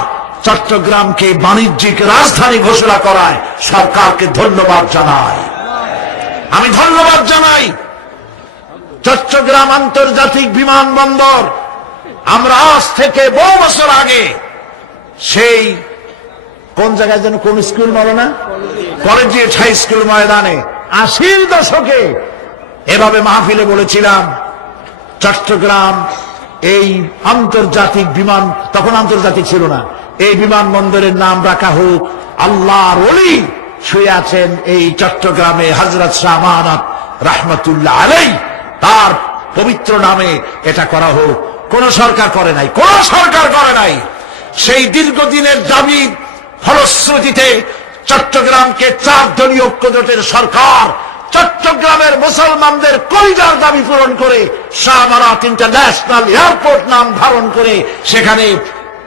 চট্টগ্রামকে বাণিজ্যিক রাজধানী ঘোষণা করায় সরকারকে ধন্যবাদ জানাই। আমি ধন্যবাদ জানাই চট্টগ্রাম আন্তর্জাতিক বিমানবন্দর। আমরা আজ থেকে বহু বছর আগে সেই কোন জায়গায় যেন, কোন স্কুল বলো না, কলেজিয়েট হাই স্কুল ময়দানে 80-র দশকে এভাবে মাহফিলে বলেছিলাম, চট্টগ্রাম এই আন্তর্জাতিক বিমান, তখন আন্তর্জাতিক ছিল না, এই বিমানবন্দরের নাম রাখা হোক আল্লাহর ওলি শুয়ে আছেন এই চট্টগ্রামে হযরত শাহ আমানত রাহমাতুল্লাহ আলাইহি, তার পবিত্র নামে এটা করা হোক। কোন সরকার করে নাই, কোন সরকার করে নাই। সেই দীর্ঘদিনের দাবির ফলশ্রুতিতে চট্টগ্রামকে 4 দলীয় ঐক্যজোটের সরকার চট্টগ্রামের মুসলমানদের কলিজার দাবি পূরণ করে শাহ আমানত ইন্টারন্যাশনাল এয়ারপোর্ট নাম ধারণ করে সেখানে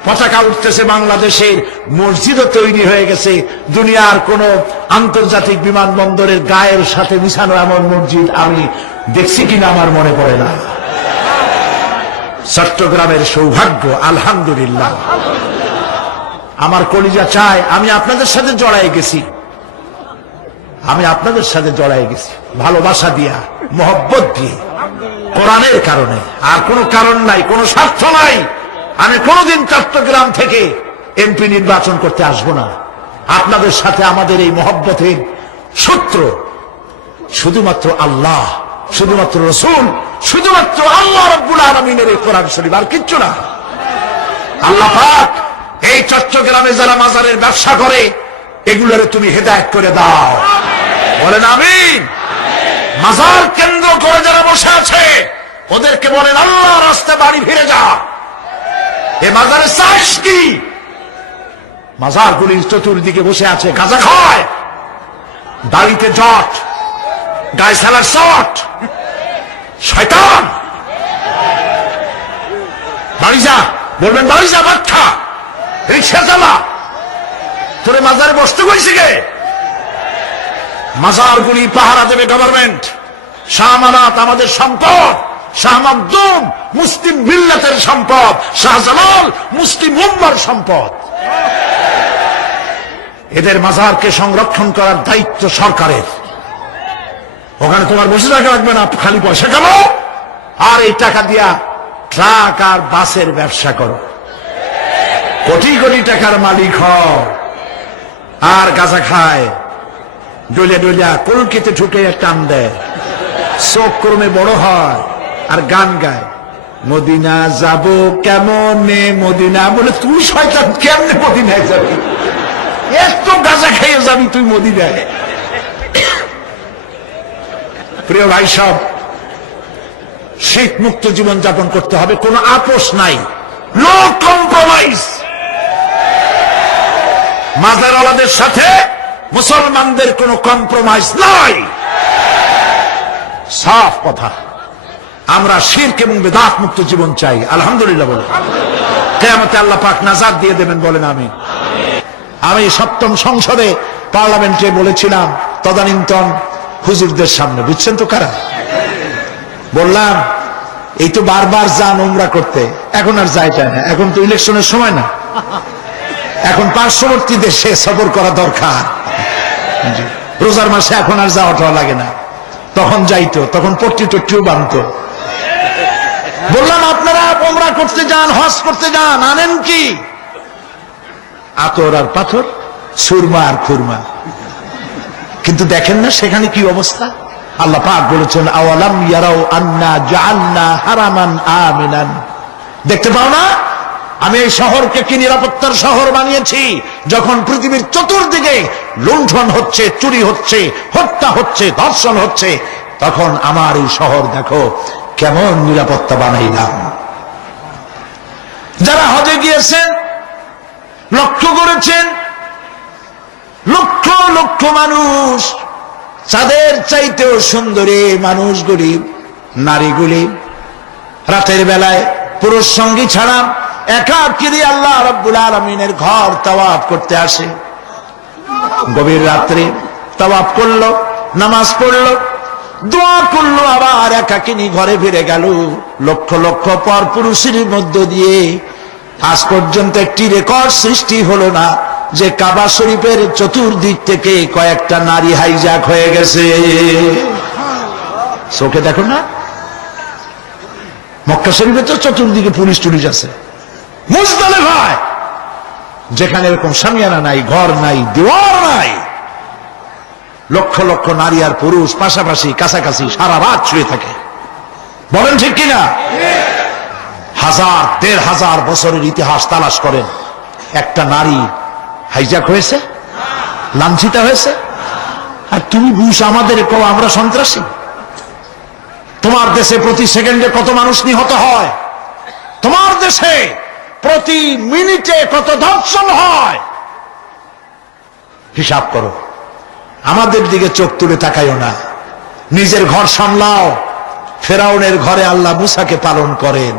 পতাকা উঠতেছে বাংলাদেশের, মসজিদও তৈরি হয়ে গেছে। দুনিয়ার কোন আন্তর্জাতিক বিমানবন্দরের গায়ের সাথে মিশানো এমন মসজিদ আমি দেখছি কিনা আমার মনে পড়ে না। চট্টগ্রামের সৌভাগ্য, আলহামদুলিল্লাহ। আমার কলিজা চায় আমি আপনাদের সাথে জড়াই গেছি, আমি আপনাদের সাথে জড়াই গেছি ভালোবাসা দিয়া, মহব্বত দিয়ে, কোরআনের কারণে। আর কোনো কারণ নাই, কোনো স্বার্থ নাই। আমি কোনোদিন চট্টগ্রাম থেকে এমপি নির্বাচন করতে আসবো না। আপনাদের সাথে আমাদের এই মহব্বতের সূত্র শুধুমাত্র আল্লাহ, শুধুমাত্র রাসূল, শুধুমাত্র আল্লাহ রাব্বুল আলামিনের এই কোরআন শরীফ, আর কিচ্ছু না। আল্লাহ পাক এই চট্টগ্রামে যারা মাজারের ব্যবসা করে এগুলোরে তুমি হেদায়েত করে দাও, বলেন আমিন। মাজার কেন্দ্র করে যারা বসে আছে ওদেরকে বলেন আল্লাহর রাস্তায় বাড়ি ফিরে যা। এ মাজারে চাস কি? মাজারগুলির চতুর্দিকে বসে আছে, গাঁজা খায়, দাড়িতে জট, গায়ে সালার শট, শয়তান। বাড়ি যা, বলবেন বাড়ি যা, বাচ্চা রিক্সা চালা, তোরে মাজারে বসতে কইছে কে? মাজারগুলি পাহারা দেবে গভর্নমেন্ট। শাহ আমানত আমাদের সম্পদ, শাহ মাকদুম মুসলিম মিল্লাতের সম্পদ, শাহজালাল মুসলিম উম্মার সম্পদ। এদের মাজারকে সংরক্ষণ করার দায়িত্ব সরকারের। ওখানে তোমার বসে থাকা লাগবে না, খালি পয়সা কামাও আর এই টাকা দিয়া ট্রাক আর বাসের ব্যবসা করো, কোটি কোটি টাকার মালিক হও। আর গাঁজা খায়, ডলিয়া ডলিয়া কলকিতে ঢুকে টান দেয়, চোখ ক্রমে বড় হয় আর গান গায়, মদিনা যাব কেমনে মদিনা। বলে তুই শয়তান, কেমনে মদিনায় যাবি? এত গাঁজা খেয়ে যাবি তুই মদিনায়? প্রিয় ভাই সব, শীত মুক্ত জীবন যাপন করতে হবে, কোনো আপোষ নাই, নো কম্প্রোমাইজ। মাজারওয়ালাদের সাথে মুসলমানদের কোনো কম্প্রোমাইজ নাই, সাফ কথা। আমরা শিরক এবং বিদআত মুক্ত জীবন চাই, আলহামদুলিল্লাহ বলে। কিয়ামতে আল্লাহ পাক নাজাত দিয়ে দেবেন, বলেন আমিন। আমি সপ্তম সংসদে পার্লামেন্টে বলেছিলাম তদানীন্তন হুজুরদের সামনে, বুঝছেন তো কারা? বললাম এই তো বারবার যান উমরা করতে, এখন আর যায় না, এখন তো ইলেকশনের সময় না, এখন পার্শ্ববর্তী দেশে সফর করা দরকার। রোজার মাসে এখন আর যাওয়াটা লাগে না, তখন যাইতো, তখন পট্টি টট্টিও বানতো। বললাম আপনারা উমরা করতে যান, হজ করতে যান, আনেন কি? আতর আর পাথর, সুরমা আর খুরমা। কিন্তু দেখেন না সেখানে কি অবস্থা। আল্লাহ পাক বলেছেন আওয়ালাম ইয়ারাও আন্না জাআলনা হারামান আমিনান। দেখতে পাও না আমি এই শহরকে কি নিরাপত্তার শহর বানিয়েছি? যখন পৃথিবীর চতুর্দিকে লুণ্ঠন হচ্ছে, চুরি হচ্ছে, হত্যা হচ্ছে, ধর্ষণ হচ্ছে, তখন আমার এই শহর দেখো কেমন নিরাপত্তা বানাইলাম। যারা হজে গিয়েছেন লক্ষ্য করেছেন, লক্ষ লক্ষ মানুষ, চাঁদের চাইতেও সুন্দরী মানুষগুলি, নারীগুলি রাতের বেলায় পুরুষ সঙ্গী ছাড়া একাকিনী আল্লাহ রাব্বুল আলামিনের ঘর তাওয়াফ করতে আসে। গভীর রাত্রে তাওয়াফ করলো, নামাজ পড়লো, দোয়া করলো, আবার একাকিনী ঘরে ফিরে গেল। লক্ষ লক্ষ পর পুরুষের মধ্য দিয়ে আজ পর্যন্ত একটি রেকর্ড সৃষ্টি হলো না যে কাবা শরীফের চতুর্দিক থেকে কয়েকটা নারী হাইজ্যাক হয়ে গেছে। চোখে দেখো না, মক্কা শরীফে তো চতুর্দিকে পুলিশ টুলিশ আছে। মুজদালিফায় যেখানে এরকম শামিয়ানা নাই, ঘর নাই, দেওয়ার নাই, লক্ষ লক্ষ নারী আর পুরুষ পাশাপাশি কাছাকাছি সারা রাত শুয়ে থাকে। বলেন ঠিক কিনা? 1000-1500 বছরের ইতিহাস তালাশ করেন, একটা নারী হাইজ্যাক হয়েছে, লাঞ্ছিত হয়েছে? আর তুমি বুশ আমাদের কও আমরা সন্ত্রাসী? তোমার দেশে প্রতি সেকেন্ডে কত মানুষ নিহত হয়? তোমার দেশে প্রতি মিনিটে কত ধর্ষণ হয়? হিসাব করো। আমাদের দিকে চোখ তুলে তাকাইও না, নিজের ঘর সামলাও। ফেরাউনের ঘরে আল্লাহ মুসাকে পালন করেন।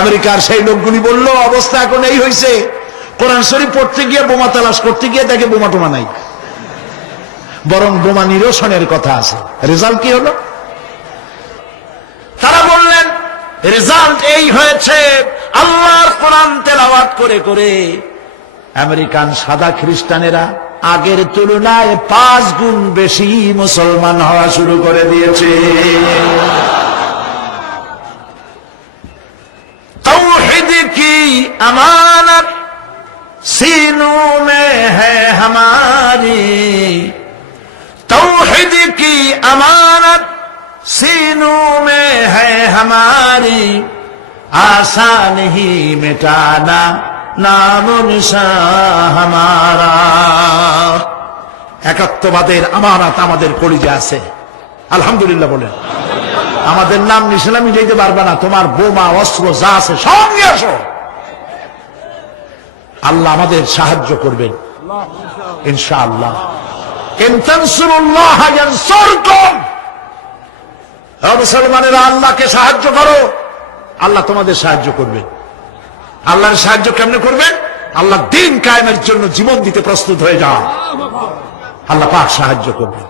আমেরিকার সেই লোকগুলি বলল অবস্থা এখন এই হয়েছে, কোরআন শরীফ পড়তে গিয়ে বোমা তালাশ করতে গিয়ে দেখে বোমা টোমা নাই, বরং বোমা নিরসনের কথা আছে। রেজাল্ট কি হলো? তারা বললেন রেজাল্ট এই হয়েছে, আল্লাহর কোরআন তেলাওয়াত করে করে আমেরিকান সাদা খ্রিস্টানেরা আগের তুলনায় 5 গুণ বেশি মুসলমান হওয়া শুরু করে দিয়েছে। तौहीद की अमानत सीनों में है हमारी, तौहीद की अमानत सीनों में है हमारी, आसान ही मिटाना नाम निशान हमारा। একাত্মবাদের আমানত আমাদের কলিজা আছে, আলহামদুলিল্লাহ বলেন। আমাদের নাম নিশানা মিটাইতে পারবে না, তোমার বোমা অস্ত্র যা আছে সব নিয়ে আসো। আল্লাহ আমাদের সাহায্য করবেন ইনশাআল্লাহ। ইন তানসুরুল্লাহ ইয়ানসুরকুম, হে মুসলমানেরা আল্লাহকে সাহায্য করো, আল্লাহ তোমাদের সাহায্য করবে। আল্লাহর সাহায্য কেমনে করবেন? আল্লাহ দ্বীন কায়েমের জন্য জীবন দিতে প্রস্তুত হয়ে যাও, আল্লাহ পাক সাহায্য করবে।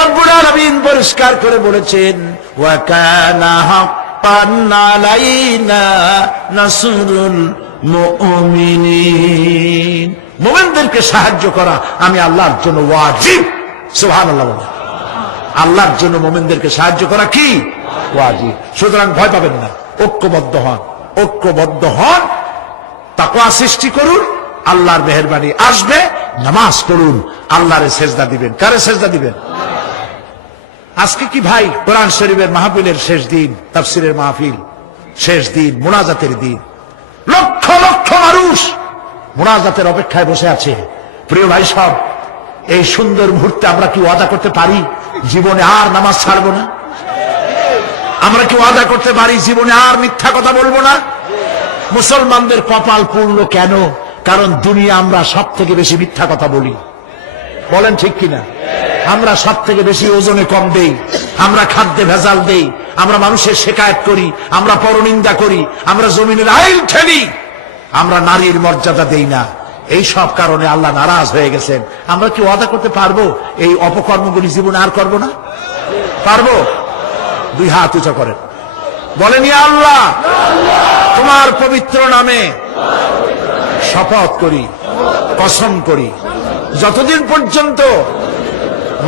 রব্বুল আলামিন পরিষ্কার করে বলেছেন, ওয়া কানা হাক্কান আলাইনা নাসরুল মুমিনিন, মুমিনদেরকে সাহায্য করা আমি আল্লাহর জন্য ওয়াজিব। সুবহানাল্লাহ বলেন। আল্লাহর জন্য মুমিনদেরকে সাহায্য করা কি? ওয়াজিব। সুতরাং ভয় পাবেন না, ঐক্যবদ্ধ হন, ঐক্যবদ্ধ হন, তাকওয়া সৃষ্টি করুন, আল্লাহর মেহেরবানি আসবে। নামাজ পড়ুন, আল্লাহরে সেজদা দিবেন। কারে সেজদা দিবেন? আজকে কি ভাই কোরআন শরীফের মাহফিলের শেষ দিন, তাফসীরের মাহফিল শেষ দিন, মুনাজাতের দিন, লক্ষ লক্ষ মানুষ মুনাজাতের অপেক্ষায় বসে আছে। প্রিয় ভাই সব, এই সুন্দর মুহূর্তে আমরা কি ওয়াদা করতে পারি জীবনে আর নামাজ ছাড়বো না? আমরা কি ওয়াদা করতে পারি জীবনে আর মিথ্যা কথা বলবো না? মুসলমানদের কপাল পূর্ণ কেন? কারণ দুনিয়া আমরা সব থেকে বেশি মিথ্যা কথা বলি। বলেন ঠিক কিনা? আমরা সব থেকে বেশি ওজনে কম দেই, আমরা খাদ্যে ভেজাল দেই, আমরা মানুষের শেকায়েত করি, আমরা পরনিন্দা করি, আমরা জমিনের আইল ঠেলি, আমরা নারীর মর্যাদা দেই না। এই সব কারণে আল্লাহ নারাজ হয়ে গেছেন। আমরা কি ওয়াদা করতে পারবো এই অপকর্মগুলি জীবনে আর করবো না? পারবো? দুই হাত উঁচা করেন, বলেন, ইয়া আল্লাহ, তোমার পবিত্র নামে শপথ করি, কসম করি, যতদিন পর্যন্ত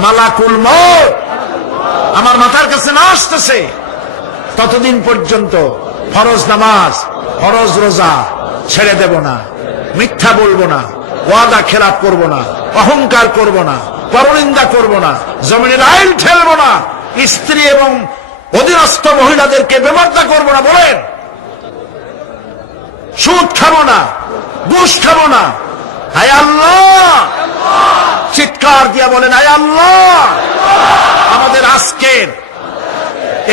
মালাকুল মউত আমার মাথার কাছে না আসতেছে ততদিন পর্যন্ত ফরজ নামাজ, ফরজ রোজা ছেড়ে দেব না, মিথ্যা বলবো না, ওয়াদা খেলাপ করব না, অহংকার করব না, পরনিন্দা করব না, জমিনের আইল ঠেলবো না, স্ত্রী এবং অধীনস্থ মহিলাদেরকে বেপরদা করব না। বলেন, সুদ খাবো না, ঘুষ খাবো না। হায় আল্লাহ, চিৎকার দিয়া বলেন, হায় আল্লাহ, আমাদের আজকের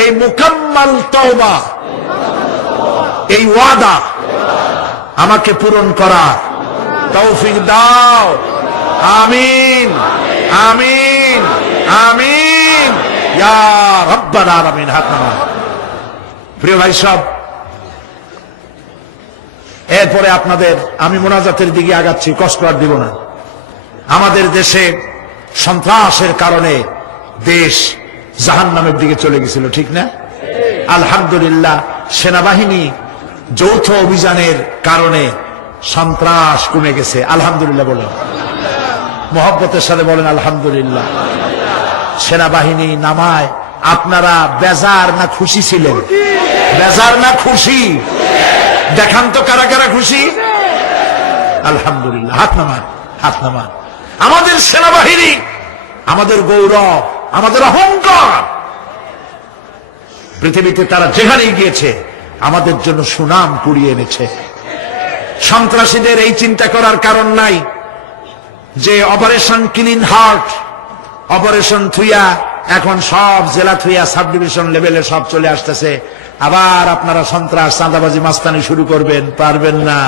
এই মুকাম্মাল তওবা, এই ওয়াদা আমাকে পূরণ করার তৌফিক দাও। আমিন, আমিন, আমিন ইয়া রাব্বাল আলামিন। হাত নামান। প্রিয় ভাই সব, এরপরে আপনাদের আমি মোনাজাতের দিকে আগাচ্ছি, কষ্ট আর দিব না। আমাদের দেশে সন্ত্রাসের কারণে দেশ জাহান্নামের দিকে চলে গেছিল, ঠিক না? আলহামদুলিল্লাহ, সেনাবাহিনী যৌথ অভিযানের কারণে সন্ত্রাস কমে গেছে। আলহামদুলিল্লাহ বলেন, মহব্বতের সাথে বলেন আলহামদুলিল্লাহ। সেনাবাহিনী নামায় আপনারা বেজার না খুশি ছিলেন? বেজার না খুশি? দেখান তো কারা কারা খুশি। আলহামদুলিল্লাহ, হাত নামান, হাত নামান। আমাদের সেনাবাহিনী আমাদের গৌরব, আমাদের অহংকার। পৃথিবীতে তারা যেখানেই গিয়েছে আমাদের জন্য সুনাম কুড়িয়ে এনেছে। সন্ত্রাসীদের এই চিন্তা করার কারণ নাই যে অপারেশন ক্লিন হার্ট, অপারেশন থুইয়া এখন সব জেলা থুইয়া সাব ডিভিশন লেভেলে সব চলে আসতেছে। আবার আপনারা সন্ত্রাস, চাঁদাবাজি, মাস্তানি শুরু করবেন? পারবেন না,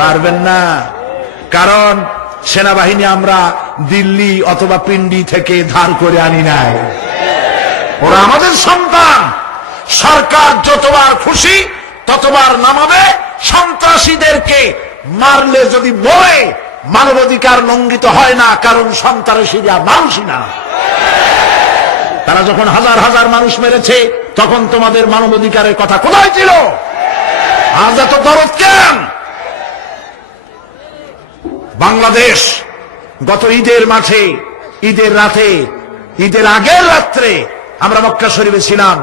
পারবেন না। কারণ সেনাবাহিনী আমরা দিল্লি অথবা পিন্ডি থেকে ধার করে আনি নাই, ওরা আমাদের সন্তান। সরকার যতবার খুশি ততবার নামাবে। সন্ত্রাসীদেরকে মারলে যদি মরে মানবাধিকার লঙ্ঘিত হয় না, কারণ সন্ত্রাসীরা মানুষই না। তারা যখন হাজার হাজার মানুষ মেরেছে তখন তোমাদের মানবাধিকারের কথা কোথায় ছিল? আজ এত দরদ কেন? বাংলাদেশ গত ঈদের মাঠে, ঈদের রাতে, ঈদের আগের রাত্রে আমরা মক্কা শরীফে ছিলাম।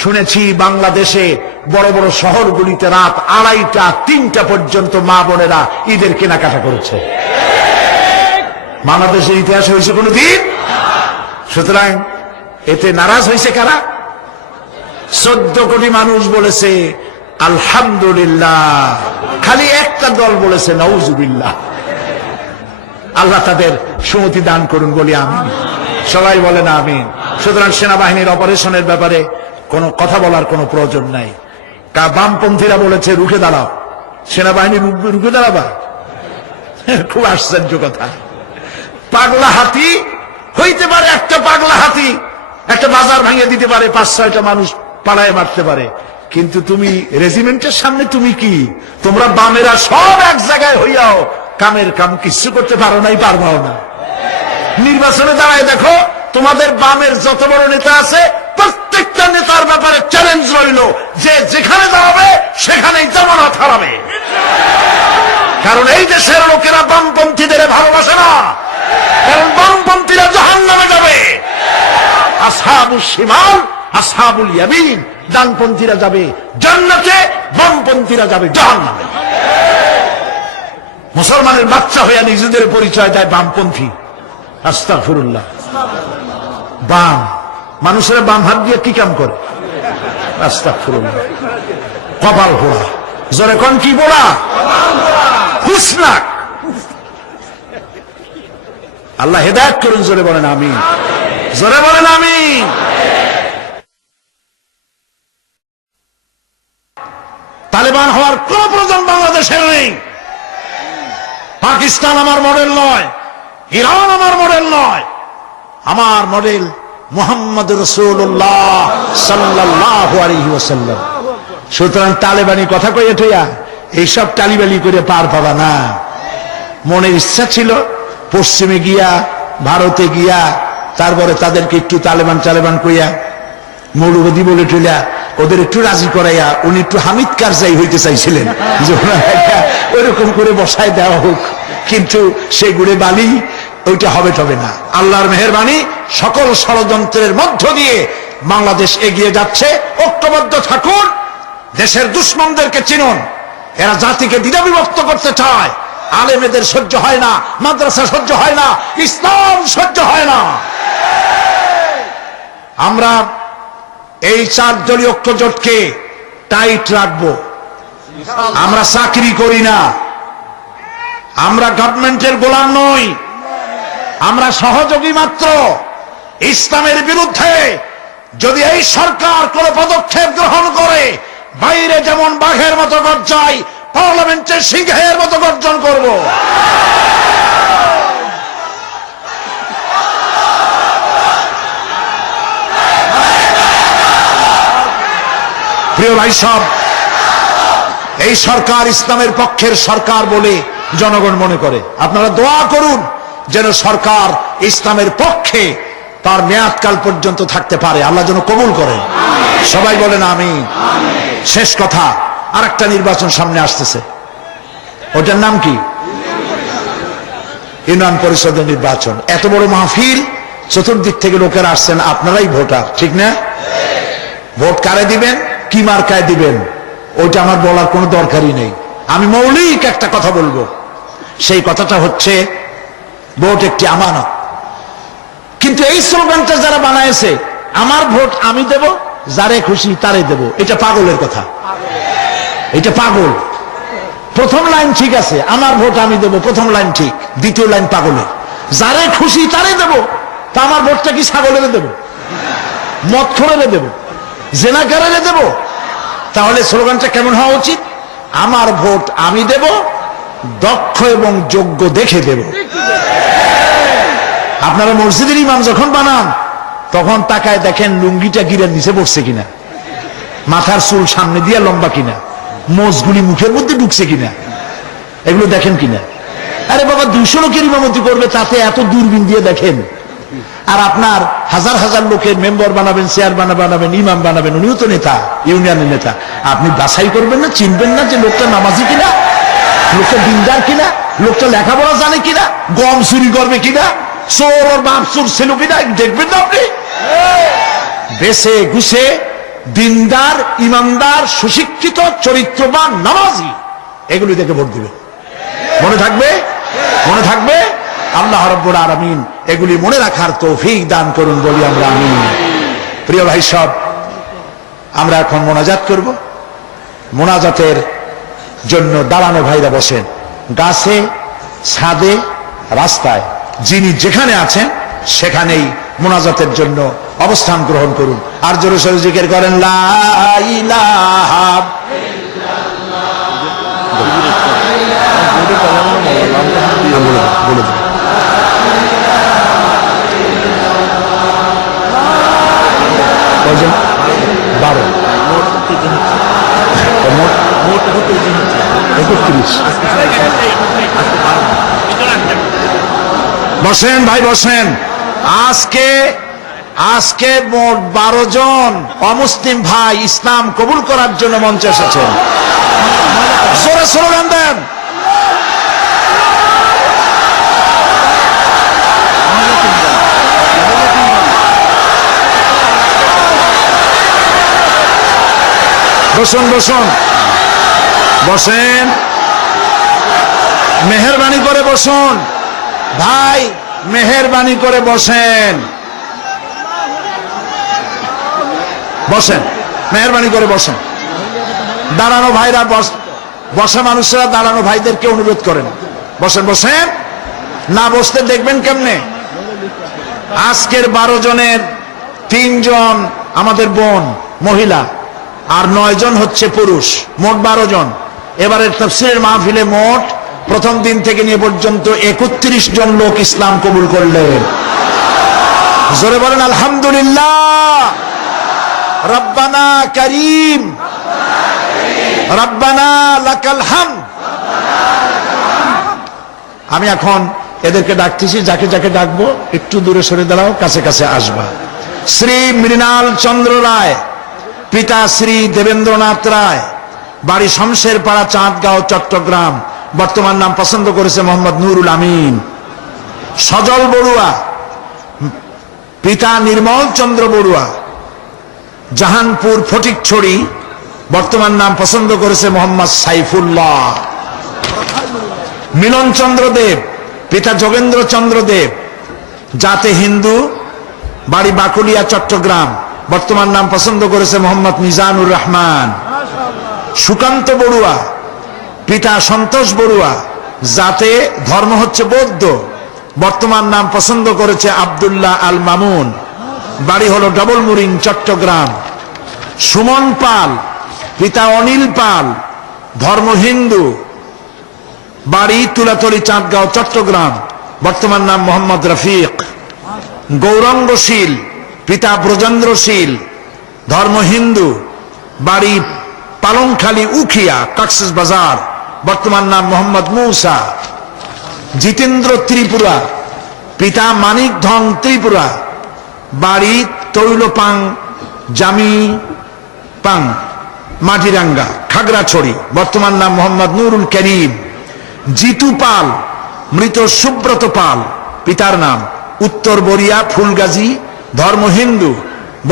শুনেছি বাংলাদেশে বড় বড় শহরগুলিতে রাত 2:30, 3টা পর্যন্ত মা বোনেরা ঈদের কেনাকাটা করেছে। বাংলাদেশের ইতিহাসে হয়েছে কোনদিন? সুতরাং এতে নারাজ হয়েছে কারা? 14 কোটি মানুষ বলেছে আলহামদুলিল্লাহ, খালি একটা দল বলেছে নাউজুবিল্লাহ। আল্লাহ তাদের সুমতি দান করুন বলি আমিন। সবাই বলেন আমিন। সুতরাং সেনাবাহিনীর অপারেশনের ব্যাপারে কোনো কথা বলার কোনো প্রয়োজন নাই। বামপন্থীরা বলেছে রুখে দাঁড়াও, সেনাবাহিনী রুখে দাঁড়াবা? খুব আশ্চর্য কথা। পাগলা হাতি হইতে পারে, একটা পাগলা হাতি একটা বাজার ভাঙিয়ে দিতে পারে, 5-6টা মানুষ পাড়ায় মারতে পারে, কিন্তু তুমি রেজিমেন্টের সামনে তুমি কি? তোমরা বামেরা সব এক জায়গায় হইয়াও কামের কাম কিছু করতে পারো নাই, পারবাও না। নির্বাচনে দাঁড়ায় দেখো, তোমাদের বামের যত বড় নেতা আছে প্রত্যেকটা নেতার ব্যাপারে চ্যালেঞ্জ রইল যে যেখানে দাঁড়াবে সেখানেই জামানত হারাবে। কারণ এই দেশের লোকেরা বামপন্থীদের ভালোবাসে না, কারণ বামপন্থীরা জাহান্নামে যাবে। আসহাবুল শিমাল আসহাবুল ইয়ামিন, ডানপন্থীরা যাবে জান্নাতে, বামপন্থীরা যাবে জাহান্নামে। মুসলমানের বাচ্চা হইয়া নিজেদের পরিচয় দেয় বামপন্থী। আস্তাগফিরুল্লাহ। বাম মানুষেরা বাম হাত দিয়ে কি কাম করে? আস্তাগফিরুল্লাহ। কপাল পোড়া, জোরে কোন কি পোড়া? হুসনাক। আল্লাহ হেদায়েত করুন, জোরে বলেন আমিন, জোরে বলেন আমিন। তালেবান হওয়ার কোন প্রয়োজন বাংলাদেশের নেই। পাকিস্তান আমার মডেল নয়, ইরান আমার মডেল নয়, আমার মডেল মুহাম্মদ রাসূলুল্লাহ সাল্লাল্লাহু আলাইহি ওয়াসাল্লাম। সুতরাং তালেবানি কথা কইয়া টইয়া এইসব টালিবালি করে পার পাবা না। মনের ইচ্ছা ছিল পশ্চিমে গিয়া, ভারতে গিয়া, তারপরে তাদেরকে একটু তালেবান কইয়া মৌলবাদী বলে টইলা ওদের একটু রাজি করাইয়া উনি একটু হামিদ কারজাই হইতে চাইছিলেন, ওইরকম করে বসায় দেওয়া হোক, কিন্তু সে গুড়ে বালি ওইটা হবে তবে না। আল্লাহর মেহেরবানি, সকল ষড়যন্ত্রের মধ্য দিয়ে বাংলাদেশ এগিয়ে যাচ্ছে। ঐক্যবদ্ধ থাকুন, দেশের দুশ্মনদেরকে চিনুন। এরা জাতিকে দ্বিধা বিভক্ত করতে চায়। আলেমেদের সহ্য হয় না, মাদ্রাসা সহ্য হয় না, ইসলাম সহ্য হয় না। আমরা এই 4 দলীয় ঐক্য জোটকে টাইট রাখবো। আমরা চাকরি করি না, আমরা গভর্নমেন্টের গোলাম নই, আমরা সহযোগী মাত্র। ইসলামের বিরুদ্ধে যদি এই সরকার কোন পদক্ষেপ গ্রহণ করে, বাইরে যেমন বাঘের মতো গর্জায়, পার্লামেন্টে সিংহের মতো গর্জন করব। প্রিয় ভাই সব, এই সরকার ইসলামের পক্ষের সরকার বলে জনগণ মনে করে। আপনারা দোয়া করুন যেন সরকার ইসলামের পক্ষে তার মেয়াদকাল পর্যন্ত থাকতে পারে, আল্লাহ যেন কবুল করেন। সবাই বলেন আমিন। শেষ কথা, আরেকটা নির্বাচন সামনে আসতেছে, ওটার নাম কি? ইউনিয়ন পরিষদের নির্বাচন। এত বড় মাহফিল, চতুর্দিক থেকে লোকেরা আসছেন, আপনারাই ভোটার, ঠিক না? ভোট কারে দিবেন, কি মার্কায় দিবেন, ওইটা আমার বলার কোনো দরকারই নেই। আমি মৌলিক একটা কথা বলবো, সেই কথাটা হচ্ছে ভোট একটি আমানত। কিন্তু এই স্লোগানটা যারা বানায়েছে, আমার ভোট আমি দেব, যারে খুশি তারে দেব, এটা পাগলের কথা, এটা পাগল। প্রথম লাইন ঠিক আছে, আমার ভোট আমি দেব, প্রথম লাইন ঠিক, দ্বিতীয় লাইন পাগলের। যারে খুশি তারে দেব, তা আমার ভোটটা কি ছাগলের দেব, মদখোরের দেব, জেনাকারের দেব? তাহলে স্লোগানটা কেমন হওয়া উচিত? আমার ভোট আমি দেব, দক্ষ এবং যোগ্য দেখে দেব। আপনারা মসজিদের ইমাম যখন বানান, তখন তাকায় দেখেন লুঙ্গিটা গিরার নিচে পড়ছে কিনা, মাথার চুল সামনে দিয়ে লম্বা কিনা, মোজগুলি মুখের মধ্যে ঢুকছে কিনা, এগুলো দেখেন কিনা। আরে বাবা, 200 লোকের ইমামতি করবে, তাতে এত দূরবীন দিয়ে দেখেন। আর আপনার হাজার হাজার লোকের মেম্বার বানাবেন, চেয়ার বানাবেন, ইমাম বানাবেন, উনিও তো নেতা, ইউনিয়নের নেতা। আপনি বাছাই করবেন না, চিনবেন না যে লোকটা নামাজি কিনা, লোকটা দিনদার কিনা, লোকটা লেখাপড়া জানে কিনা, গম চুরি করবে কিনা, চোর ওর বাপ চোর ছিল কিনা, দেখবেন না আপনি? বেছে গুছে দিনদার, ইমানদার, সুশিক্ষিত, চরিত্রবান, নামাজি, এগুলি দেখে ভোট দিবে। মনে থাকবে, মনে থাকবে। আল্লাহ রাব্বুল আলামিন এগুলি মনে রাখার তৌফিক দান করুন, বলি আমরা আমিন। প্রিয় ভাই সব, আমরা এখন মোনাজাত করব। মোনাজাতের জন্য দাঁড়ানো ভাইরা বসেন, গাছে, ছাদে, রাস্তায়, যিনি যেখানে আছেন সেখানেই মোনাজাতের জন্য অবস্থান গ্রহণ করুন। আর জোরে সোরে জিকির করেন, লা ইলাহা ইল্লাল্লাহ। বলে দেন। কয়জন? 12। মোট 31। বসেন ভাই বসেন। আজকে মোট 12 জন অমুসলিম ভাই ইসলাম কবুল করার জন্য মঞ্চে এসেছেন। জোরে স্লোগান দেন। বসুন বসুন বসেন, মেহেরবানি করে বসুন ভাই, মেহেরবানি করে বসেন। বসেন, মেহেরবানি করে বসেন। দাঁড়ানো ভাইরা বসা মানুষরা দাঁড়ানো ভাইদেরকে অনুরোধ করেন বসেন। বসেন, না বসতে দেখবেন কেমনে? আজকের 12 জনের 3 জন আমাদের বোন মহিলা আর 9 জন হচ্ছে পুরুষ, মোট 12 জন। এবারের তাফসীরের মাহফিলে মোট প্রথম দিন থেকে নিয়ে পর্যন্ত 31 জন লোক ইসলাম কবুল করলেন। জোরে বলেন আলহামদুলিল্লাহ। রব্বানা করিম, রব্বানা লাকাল হামদ। আমি এখন এদেরকে ডাকতেছি, যাকে যাকে ডাকবো একটু দূরে সরে দাঁড়াও, কাছে কাছে আসবা। শ্রী মৃণাল চন্দ্র রায়, পিতা শ্রী দেবেন্দ্রনাথ রায়, বাড়ি শমশের পাড়া, চাঁদগাঁও, চট্টগ্রাম। বর্তমান নাম পছন্দ করেছে মোহাম্মদ নুরুল আমিন। সজল বড়ুয়া, পিতা নির্মল চন্দ্র বড়ুয়া, জাহানপুর ফটিকছড়ি। বর্তমান নাম পছন্দ করেছে মোহাম্মদ সাইফুল্লাহ। মিলন চন্দ্র দেব, পিতা যোগেন্দ্র চন্দ্র দেব, জাতে হিন্দু, বাড়ি বাকুলিয়া, চট্টগ্রাম। বর্তমান নাম পছন্দ করেছে মোহাম্মদ মিজানুর রহমান। সুকান্ত বড়ুয়া, পিতা সন্তোষ বড়ুয়া, জাতে ধর্ম হচ্ছে বৌদ্ধ। বর্তমান নাম পছন্দ করেছে আব্দুল্লাহ আল মামুন, বাড়ি হলো ডবল মুরিং, চট্টগ্রাম। সুমন পাল, পিতা অনিল পাল, ধর্ম হিন্দু, বাড়ি তুলাতলি, চাঁদগাঁও, চট্টগ্রাম। বর্তমান নাম মোহাম্মদ রফিক। গৌরঙ্গশীল, পিতা ব্রজেন্দ্রশীল, ধর্ম হিন্দু, বাড়ি পালংখালী, উখিয়া, কক্সেস বাজার। বর্তমান নাম মোহাম্মদ মুসা। জিতেন্দ্র ত্রিপুরা, পিতা মানিক ধং ত্রিপুরা, বাড়ি তৈলপাং, জামি পাং, মাটিরাঙ্গা, খাগড়াছড়ি। বর্তমান নাম মোহাম্মদ নুরুল করিম। জিতু পাল, মৃত সুব্রত পাল, পিতার নাম উত্তর বরিয়া, ফুলগাজী, ধর্ম হিন্দু।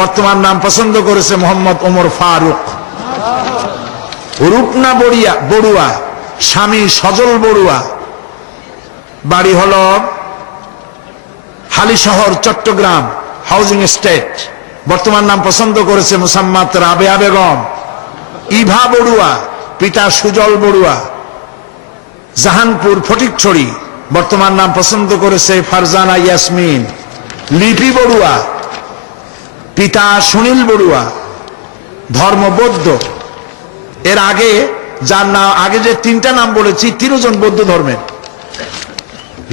বর্তমান নাম পছন্দ করেছে মোহাম্মদ ওমর ফারুক। রূপনা বড়ুয়া, স্বামী সজল বড়ুয়া, বাড়ি হল হালিশহর, চট্টগ্রাম, হাউজিং এস্টেট। বর্তমান নাম পছন্দ করেছে মুসাম্মাত রাবেয়া বেগম। ইভা বড়ুয়া, পিতা সুজল বড়ুয়া, জাহানপুর ফটিকছড়ি। বর্তমান নাম পছন্দ করেছে ফারজানা ইয়াসমিন। লিপি বড়ুয়া, পিতা সুনীল বড়ুয়া, ধর্ম বৌদ্ধ। এর আগে যার নাম, আগে যে 3টা নাম বলেছি 3 জন বৌদ্ধ ধর্মের।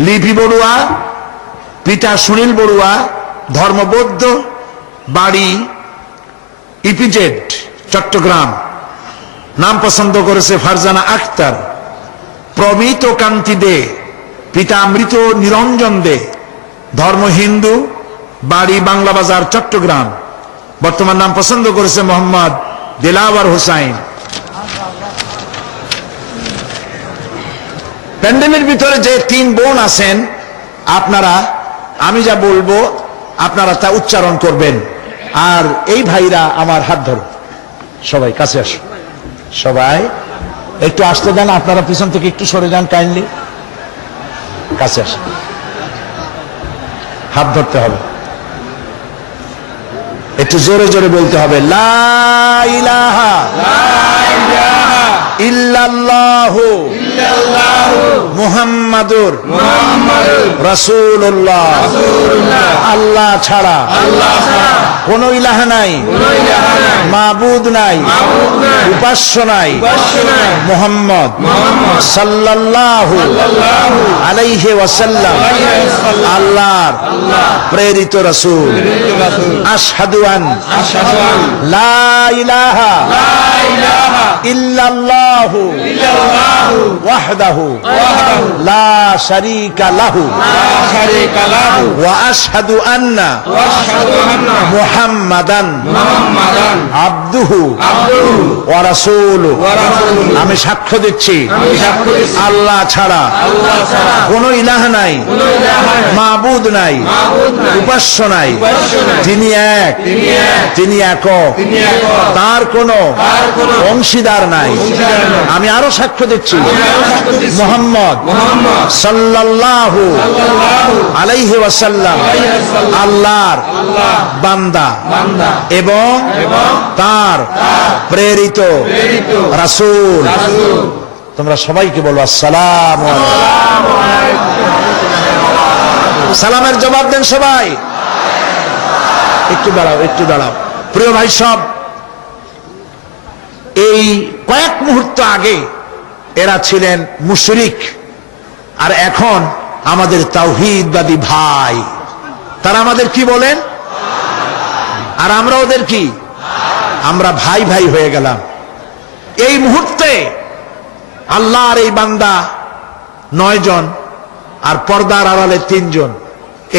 লিপি বড়ুয়া, পিতা সুনীল বড়ুয়া, ধর্ম বৌদ্ধ, বাড়ি ইপিজেড, চট্টগ্রাম। নাম পছন্দ করেছে ফারজানা আক্তার। প্রমিত কান্তি দে, পিতা মৃত নিরঞ্জন দে, ধর্ম হিন্দু, বাড়ি বাংলা বাজার, চট্টগ্রাম। বর্তমান নাম পছন্দ করেছে মোহাম্মদ দিলাওয়ার হোসাইন। প্যান্ডেলের ভিতরে যে 3 বোন আছেন, আপনারা আমি যা বলবো আপনারা তা উচ্চারণ করবেন। আর এই ভাইরা আমার হাত ধরো, সবাই কাছে আসো, সবাই একটু আসতে দেন। আপনারা পিছন থেকে একটু সরে যান, কাইন্ডলি কাছে আসেন। হাত ধরতে হবে, একটু জোরে জোরে বলতে হবে, লা ইলাহা ইল্লাল্লাহু মুহাম্মাদুর রাসূলুল্লাহ। আল্লাহ ছাড়া কোন ইলাহ নাই, মাবুদ নাই, উপাস্য নাই। মুহাম্মদ সাল্লাল্লাহু আলাইহি ওয়াসাল্লাম আল্লাহর প্রেরিত রাসূল। আশহাদু আন লা ইলাহা ইল্লাল্লাহু ওয়াহদাহু লা শারীকা লাহু ওয়া আশহাদু আন্না মুহাম্মাদান আবদুহু ওয়া রাসূলুহু। আমি সাক্ষ্য দিচ্ছি আল্লাহ ছাড়া কোন ইলাহ নাই, মাবুদ নাই, উপাস্য নাই। তিনি এক, তিনি একক, তার কোনো অংশীদার নাই। আমি আরো সাক্ষ্য দিচ্ছি মুহাম্মদ সাল্লাল্লাহু আলাইহি ওয়াসাল্লাম আল্লাহর বান্দা এবং তার প্রেরিত রাসূল। তোমরা সবাইকে বলো আসসালামু আলাইকুম। সালামের জবাব দেন সবাই। একটু দাঁড়াও, একটু দাঁড়াও। প্রিয় ভাই সব, এই কয়েক মুহূর্ত আগে এরা ছিলেন মুশরিক, আর এখন আমাদের তাওহীদবাদী ভাই। তারা আমাদের কি বলেন, আর আমরা ওদের কি? আমরা ভাই ভাই হয়ে গেলাম। এই মুহূর্তে আল্লাহর এই বান্দা 9 জন আর পর্দার আড়ালে 3 জন।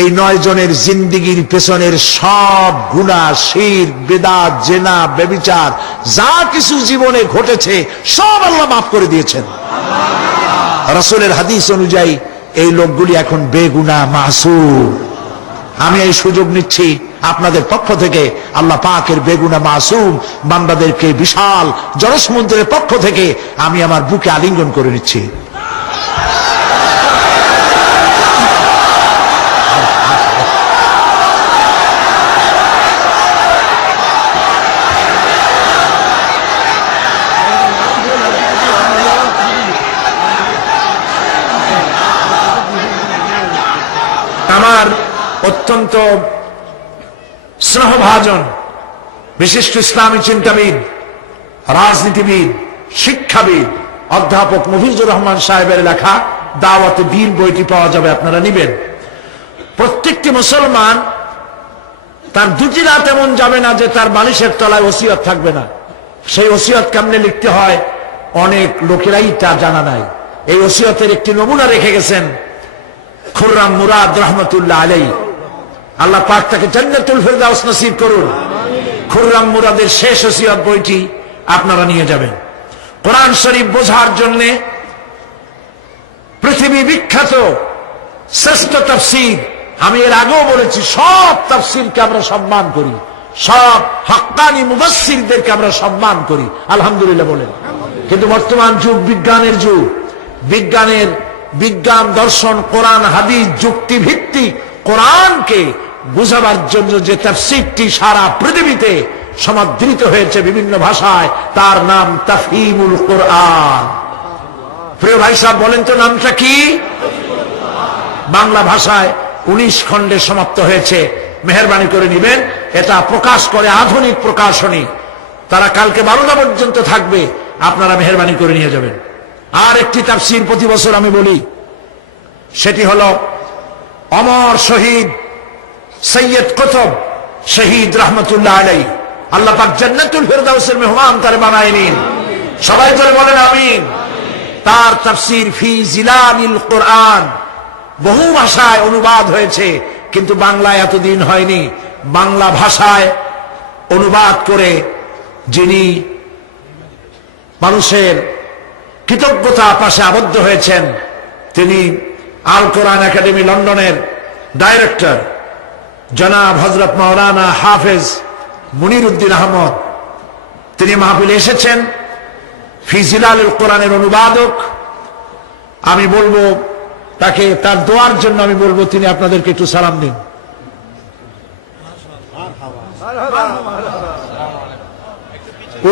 এই 9 জনের জিন্দিগির পেছনের সব গুনাহ, শিরক, বিদআত, জিনা, ব্যভিচার যা কিছু জীবনে ঘটেছে সব আল্লাহ মাফ করে দিয়েছেন। রাসূলের হাদিস অনুযায়ী এই লোকগুলি এখন বেগুনাহ, মাসুম। আমি এই সুযোগ নিচ্ছি আপনাদের পক্ষ থেকে আল্লাহ পাকের বেগুনাহ মাসুম বান্দাদেরকে বিশাল জনসমুদ্রের পক্ষ থেকে আমি আমার বুকে আলিঙ্গন করে নিচ্ছি। আমার অত্যন্ত স্নেহভাজন বিশিষ্ট ইসলামী চিন্তাবিদ, রাজনীতিবিদ, শিক্ষাবিদ অধ্যাপক মফিজুর রহমান সাহেবের লেখা দাওয়াতে দ্বীন বইটি পাওয়া যাবে, আপনারা নিবেন। প্রত্যেকটি মুসলমান তার দুটি রাত এমন যাবে না যে তার বালিশের তলায় ওসিয়ত থাকবে না। সেই ওসিয়ত কেমনে লিখতে হয় অনেক লোকেরাই তা জানা নাই। এই ওসিয়তের একটি নমুনা রেখে গেছেন খুররাম মুরাদ রহমতুল্লাহ আলাইহি। আল্লাহ পাক তাকে জান্নাতুল ফেরদাউস নসিব করুন। খুররাম মুরাদের শেষ ওসিয়ত বইটি আপনারা নিয়ে যাবেন। কোরআন শরীফ বোঝার জন্য পৃথিবী বিখ্যাত শ্রেষ্ঠ তাফসীর, আমি এর আগেও বলেছি, সব তাফসীরকে আমরা সম্মান করি, সব হাক্কানি মুফাসসিরদেরকে আমরা সম্মান করি, আলহামদুলিল্লাহ বলেন। কিন্তু বর্তমান যুগ বিজ্ঞানের যুগ। বিজ্ঞান, দর্শন, কোরআন, হাদিস, যুক্তি ভিত্তিক কোরআনকে বুঝাবার জন্য যে তাফসীরটি সারা পৃথিবীতে সমাদৃত হয়েছে বিভিন্ন ভাষায়, তার নাম তাফহিমুল কোরআন। প্রিয় ভাই সাহেব বলেন তো নামটা কি? বাংলা ভাষায় 19 খণ্ডে সমাপ্ত হয়েছে। মেহেরবানি করে নিবেন, এটা প্রকাশ করে আধুনিক প্রকাশনী। তারা কালকে 12টা পর্যন্ত থাকবে, আপনারা মেহেরবানি করে নিয়ে যাবেন। আর একটি তাফসীর প্রতি বছর আমি বলি, সেটি হলো অমর শহীদ সৈয়দ কুতুব শহীদ রহমতুল্লাহ আলাইহি। আল্লাহ পাক জান্নাতুল ফেরদাউসের মেহমান তারে বানায় নিন। সবাই করে বলেন আমিন। তার তাফসীর ফি জিলালিল কোরআন বহু ভাষায় অনুবাদ হয়েছে, কিন্তু বাংলায় এতদিন হয়নি। বাংলা ভাষায় অনুবাদ করে যিনি মানুষের কৃতজ্ঞতা পাশে আবদ্ধ হয়েছেন, তিনি আল কোরআন একাডেমি লন্ডনের ডাইরেক্টর জনাব হযরত মাওলানা হাফেজ মুনির উদ্দিন আহমদ। তিনি মাহফিলে এসেছেন, ফি জিলালিল কোরআনের অনুবাদক। আমি বলবো তাকে, তার দোয়ার জন্য আমি বলবো তিনি আপনাদেরকে একটু সালাম দিন।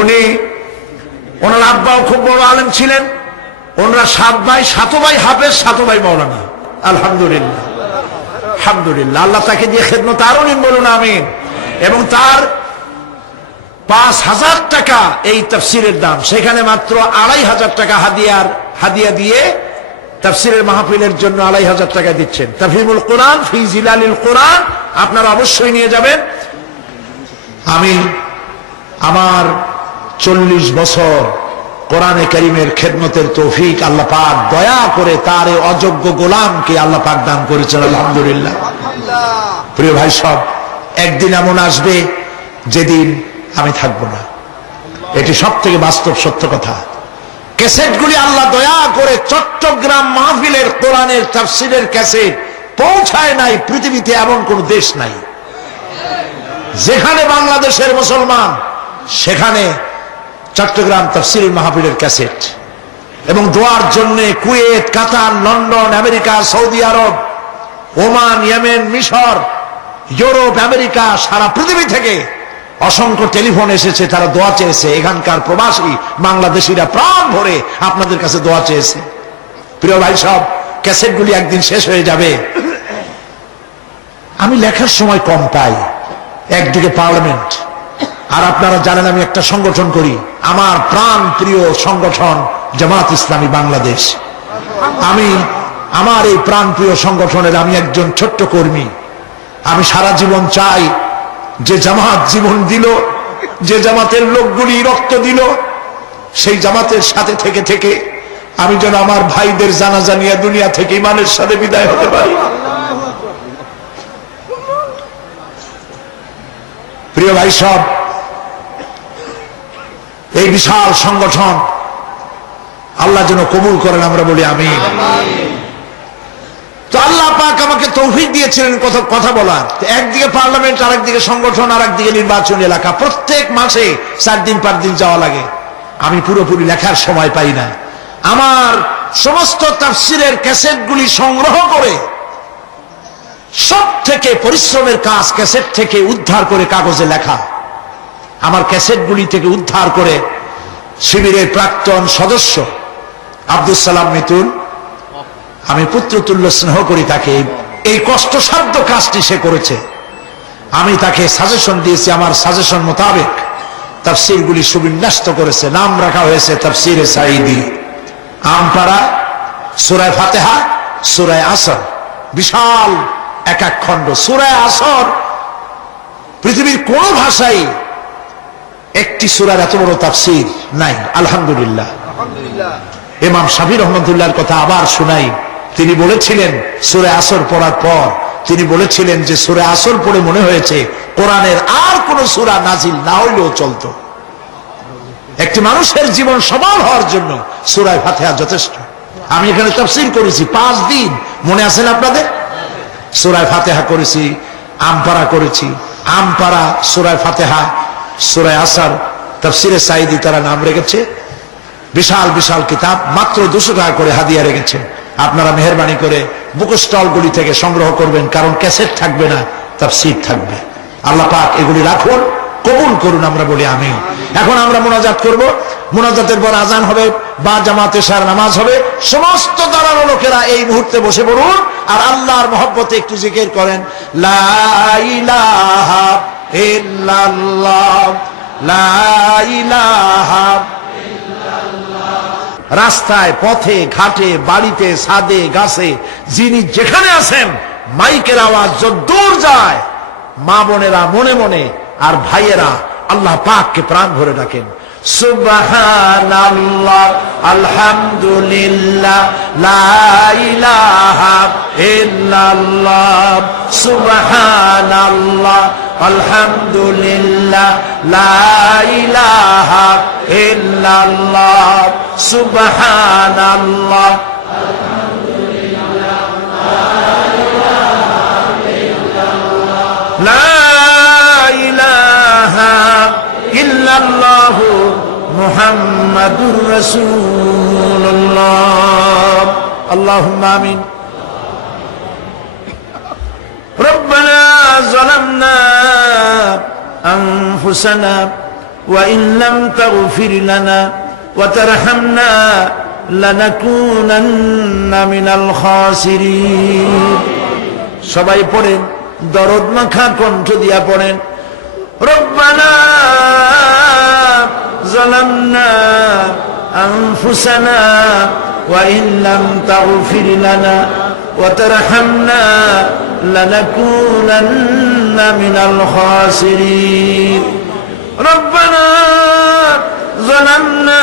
উনি ওনার আব্বাও খুব বড় আলেম ছিলেন। ওনারা 7 ভাই, 7 ভাই হাফেজ, 7 ভাই মাওলানা। আলহামদুলিল্লাহ, আলহামদুলিল্লাহ। আল্লাহ তাকে দিয়ে খেদমত আরো নিন, বলুন আমিন। এবং তার 5,000 টাকা এই তাফসিরের দাম, সেখানে মাত্র 2,500 টাকা হাদিয়া দিয়ে তাফসিরের মাহফিলের জন্য 2,500 টাকা দিচ্ছেন। তাফহিমুল কোরআন ফি জিলালিল কোরআন আপনারা অবশ্যই নিয়ে যাবেন। আমি আমার 40 বছর কোরআনে কারীমের খেদমতের তৌফিক আল্লাহ পাক দয়া করে তার এই অযোগ্য গোলামকে আল্লাহ পাক দান করেছেন, আলহামদুলিল্লাহ। প্রিয় ভাই সব, একদিন এমন আসবে যেদিন আমি থাকবো না, এটি সব থেকে বাস্তব সত্য কথা। ক্যাসেটগুলি আল্লাহ দয়া করে চট্টগ্রাম মাহফিলের কোরআনের তাফসীরের ক্যাসেট পৌঁছায় নাই, পৃথিবীতে এমন কোন দেশ নাই যেখানে বাংলাদেশের মুসলমান সেখানে চট্টগ্রাম তাফসীরের মাহফিলের ক্যাসেট। এবং দোয়ার জন্য কুয়েত, কাতার, লন্ডন, আমেরিকা, সৌদি আরব, ওমান, ইয়েমেন, মিশর, ইউরোপ, আমেরিকা, সারা পৃথিবী থেকে অসংখ্য টেলিফোন এসেছে, তারা দোয়া চেয়েছে। এখানকার প্রবাসী বাংলাদেশিরা প্রাণ ভরে আপনাদের কাছে দোয়া চেয়েছে। প্রিয় ভাই সব, ক্যাসেটগুলি একদিন শেষ হয়ে যাবে। আমি লেখার সময় কম পাই, একদিকে পার্লামেন্ট, আর আপনারা জানেন আমি একটা সংগঠন করি, আমার প্রাণ প্রিয় সংগঠন জামাত ইসলামী বাংলাদেশ। আমি আমার এই প্রাণ প্রিয় সংগঠনের আমি একজন ছোট্ট কর্মী। আমি সারা জীবন চাই যে জামাত জীবন দিল, যে জামাতের লোকগুলি রক্ত দিল, সেই জামাতের সাথে থেকে থেকে আমি যেন আমার ভাইদের জানাজা নিয়ে দুনিয়া থেকে ইমানের সাথে বিদায় হতে পারি। প্রিয় ভাই সব, এই বিশাল সংগঠন আল্লাহ যেন কবুল করেন, আমরা বলি আমিন। তো আল্লাহ পাক আমাকে তৌফিক দিয়েছিলেন কথা বলার। একদিকে পার্লামেন্ট, আরেকদিকে সংগঠন, আরেকদিকে নির্বাচনী এলাকা। প্রত্যেক মাসে 4 দিন 5 দিন যাওয়া লাগে। আমি পুরোপুরি লেখার সময় পাই না। আমার সমস্ত তাফসীরের ক্যাসেটগুলি সংগ্রহ করে, সব থেকে পরিশ্রমের কাজ ক্যাসেট থেকে উদ্ধার করে কাগজে লেখা। আমার ক্যাসেটগুলি থেকে উদ্ধার করে শিবিরের প্রাক্তন সদস্য আব্দুল সালাম মিতুল, আমি পুত্রতুল্য স্নেহ করি তাকে, এই কষ্টসাধ্য কাজটি সে করেছে। আমি তাকে সাজেশন দিয়েছি, আমার সাজেশন মোতাবেক তাফসীরগুলি সুবিন্যস্ত করেছে। নাম রাখা হয়েছে তাফসীরে সাঈদী। আমপাড়া, সূরা ফাতিহা, সূরা আসর, বিশাল এক খণ্ড। সূরা আসর পৃথিবীর কোন ভাষায় একটি সূরার এত বড় তাফসীর নাই, আলহামদুলিল্লাহ। ইমাম শাফিঈ রহমাতুল্লাহর কথা আবার শুনাই। তিনি বলেছিলেন সূরা আসর পড়ার পর, তিনি বলেছিলেন যে সূরা আসর পড়ে মনে হয়েছে কোরআনের আর কোন সূরা নাজিল না হইলেও চলতো। একটি মানুষের জীবন সফল হওয়ার জন্য সূরা ফাতিহা যথেষ্ট। আমি এখানে তাফসীর করেছি 5 দিন, মনে আছেন আপনাদের? সূরা ফাতিহা করেছি, আমপাড়া করেছি। আমপাড়া, সূরা ফাতিহা, সূরা আসর, তাফসীরে সাঈদী তারা নাম রেখেছে। বিশাল বিশাল কিতাব, মাত্র 200 টাকা করে হাদিয়া রেখেছে। আপনারা মেহেরবানি করে বুক স্টলগুলি থেকে সংগ্রহ করবেন, কারণ ক্যাসেট থাকবে না, তাফসীর থাকবে। আল্লাহ পাক এগুলি রাখুন, কবুল করুন, আমরা বলি আমিন। এখন আমরা মুনাজাত করব। মুনাজাতের পর আজান হবে বা জামাতে শার নামাজ হবে। সমস্ত দাঁড়ানো লোকেরা এই মুহূর্তে বসে পড়ুন আর আল্লাহর মহব্বতে একটু জিকির করেন, লা ইলাহা ইল্লাল্লাহ, লা ইলাহা। রাস্তায়, পথে, ঘাটে, বাড়িতে, ছাদে, গাছে, যিনি যেখানে আছেন, মাইকের আওয়াজ যদ্দূর যায়, মা বোনেরা মনে মনে আর ভাইয়েরা আল্লাহ পাককে প্রাণ ভরে ডাকেন, সুবহানাল্লাহ, আলহামদুলিল্লাহ, লা ইলাহা ইল্লাল্লাহ, সুবহানাল্লাহ, আলহামদুলিল্লাহ, লা ইলাহা ইল্লাল্লাহ, সুবহানাল্লাহ, আলহামদুলিল্লাহ, লা ইলাহা ইল্লাল্লাহ, মুহাম্মাদুর রাসূলুল্লাহ। আল্লাহুম্মা আমিন। রব্বানা যালামনা আনফুসানা ওয়া ইন লাম তাগফির লানা ওয়া তারহামনা লানাকুনান্না মিনাল খাসিরিন। সবাই পড়েন, দরদ মাখা কণ্ঠ দিয়া পড়েন, রব্বানা যালামনা আনফুসানা ওয়া ইন লাম তাগফির লানা ওয়া তারহামনা লানাকুনান্না মিনাল খাসিরিন। রব্বানা যালামনা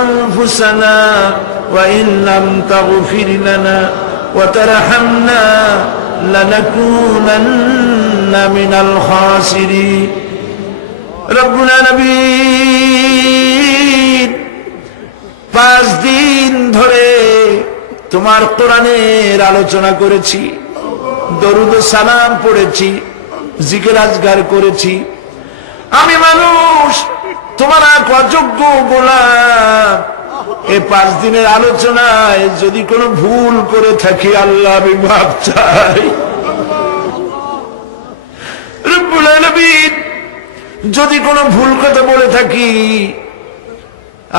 আনফুসানা ওয়া ইন লাম তাগফির লানা ওয়া তারহামনা লানাকুনান্না মিনাল খাসিরিন। রব্বুল আলামিন, 5 দিন ধরে তোমার কোরআনের আলোচনা করেছি, দরুদ ও সালাম পড়েছি, জিকির আজগার করেছি। আমি মানুষ, তোমার এক অযোগ্য গোলাম। এই 5 দিনের আলোচনায় যদি কোনো ভুল করে থাকি আল্লাহ আমি মাফ চাই। রব্বুল আলামিন, যদি কোনো ভুল কথা বলে থাকি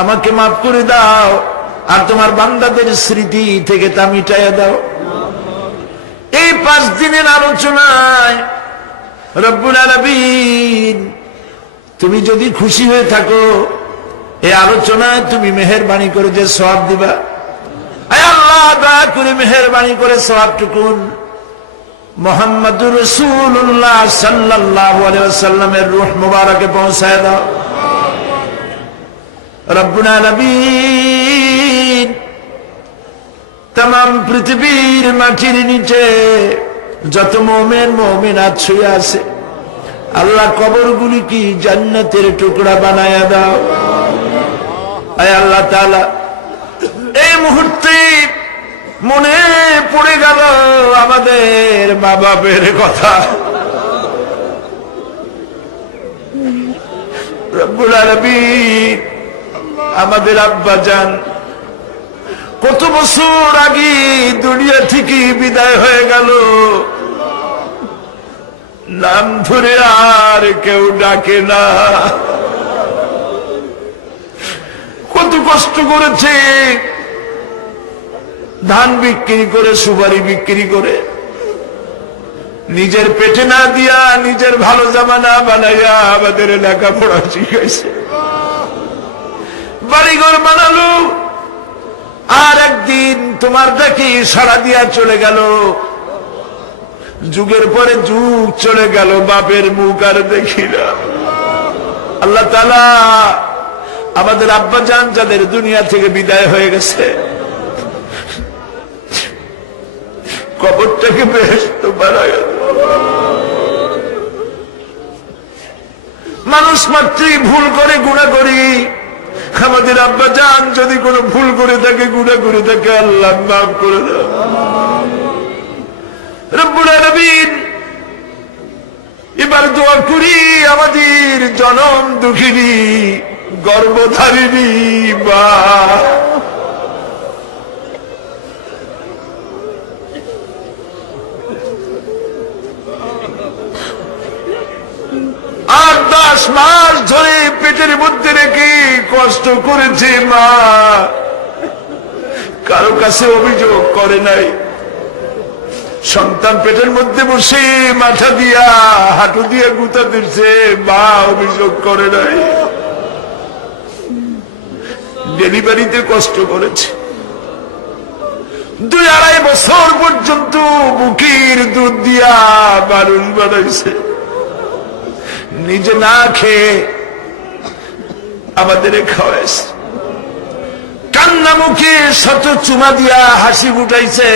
আমাকে মাফ করে দাও, আর তোমার বান্দাদের স্মৃতি থেকে তা মিটাইয়া দাও। এই 5 দিনের আলোচনায় রব্বুল আলামিন, তুমি যদি খুশি হয়ে থাকো এই আলোচনায় তুমি মেহেরবানি করে যে সওয়াব দিবা, আয় আল্লাহ দয়া করে মেহেরবানি করে সওয়াবটুকুন মুহাম্মদুর রাসূলুল্লাহ সাল্লাল্লাহু আলাইহি ওয়াসাল্লামের রূহ মুবারকে পৌঁছায় দাও। রব্বুল আলামিন, तमाम পৃথিবীর মাটির নিচে যত মুমিন মুমিনাত শুয়ে আছে আল্লাহ কবরগুলি কি জান্নাতের টুকরা বানায়া দাও। আয় আল্লাহ তাআলা, এই মুহূর্তে মনে পড়ে গেল আমাদের মা বাপের কথা। রব্বুল আলামিন, আমাদের আব্বা জান কত বছর আগে দুনিয়া থেকে বিদায় হয়ে গেল, নাম ধরে আর কেউ ডাকে না। কত কষ্ট করেছে, ধান বিক্রি করে, সুপারি বিক্রি করে, নিজের পেটে না দিয়া নিজের ভালো জামা না বানাইয়া আমাদের লেখাপড়া শিখাইছে, বাড়িঘর বানালো। আর একদিন তোমার ডাকে সাড়া দিয়া চলে গেল। যুগের পরে যুগ চলে গেল, বাপের মুখ আর দেখি না। আল্লাহ তাআলা, আমাদের আব্বা জান যাদের দুনিয়া থেকে বিদায় হয়ে গেছে, কবরটাকে বেহেশত বানায় দাও। মানুষ মাত্রই ভুল করে, গুনাহ করি। আমাদের আব্বা জান যদি কোনো ভুল করে থাকে, গুনাহ করে থাকে, আল্লাহ মাফ করে দাও। রব্বুল আলামিন, এবার দোয়া করি আমাদের জনম দুঃখিনী গর্ভধারিণী মা, আর 10 মাস ধরে পেটের মধ্যে রেখে কষ্ট করেছে মা, কারো কাছে অভিযোগ করে নাই। সন্তান পেটের মধ্যে বসে মাথা দিয়া হাঁটু দিয়া গুতা দিচ্ছে, মা অভিযোগ করে নাই। ডেলিভারিতে কষ্ট করেছে, 2-2.5 বছর পর্যন্ত বুকের দুধ দিয়া মানুষ বানাইছে, নিজে না খেয়ে আমাদের খাওয়াইছে। কান্না মুখে শত চুমা দিয়া হাসি ফুটাইছে।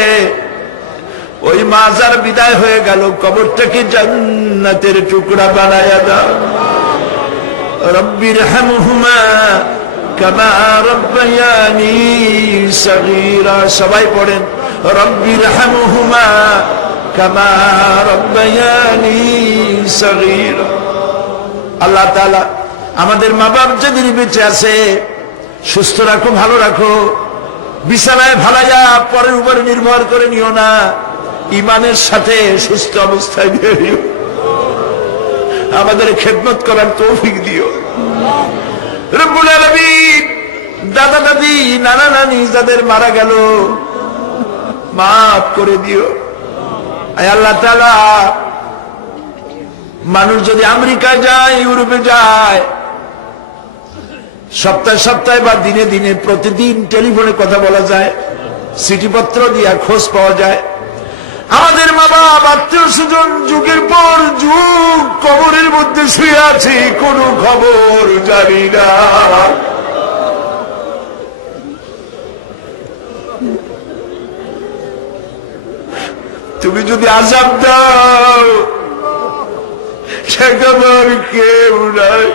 ওই মা যার বিদায় হয়ে গেল, কবরটাকে জান্নাতের টুকরা বানায়া দাও। রব্বির হামহুমা কামা রব্বায়ানি সগীরা। সবাই পড়েন, রব্বির হামহুমা কামা রব্বায়ানি সগীরা। আল্লাহ তাআলা, আমাদের মা বাপ যাদের বেঁচে আছে সুস্থ রাখো, ভালো রাখো। বিছানায় ভালাইয়া পরের উপরে নির্ভর করে নিও না, ইমানের সাথে সুস্থ অবস্থায় দিও। আমাদের খেদমত করার তৌফিক দিও। রব্বুল আলামিন, দাদা দাদি নানা নানি যাদের মারা গেল মাফ করে দিও। আয় আল্লাহ তাআলা, মানুষ যদি আমেরিকা যায়, ইউরোপে যায়, সপ্তাহে সপ্তাহে বা দিনে দিনে প্রতিদিন টেলিফোনে কথা বলা যায়, চিঠিপত্র দিয়া খোঁজ পাওয়া যায়। আমাদের মা বাপ আত্মীয় স্বজন যুগের পর যুগ কবরের মধ্যে শুয়ে আছে, কোনো খবর জানি না। তুমি যদি আযাব দাও, ঠেকাবার কেউ নাই।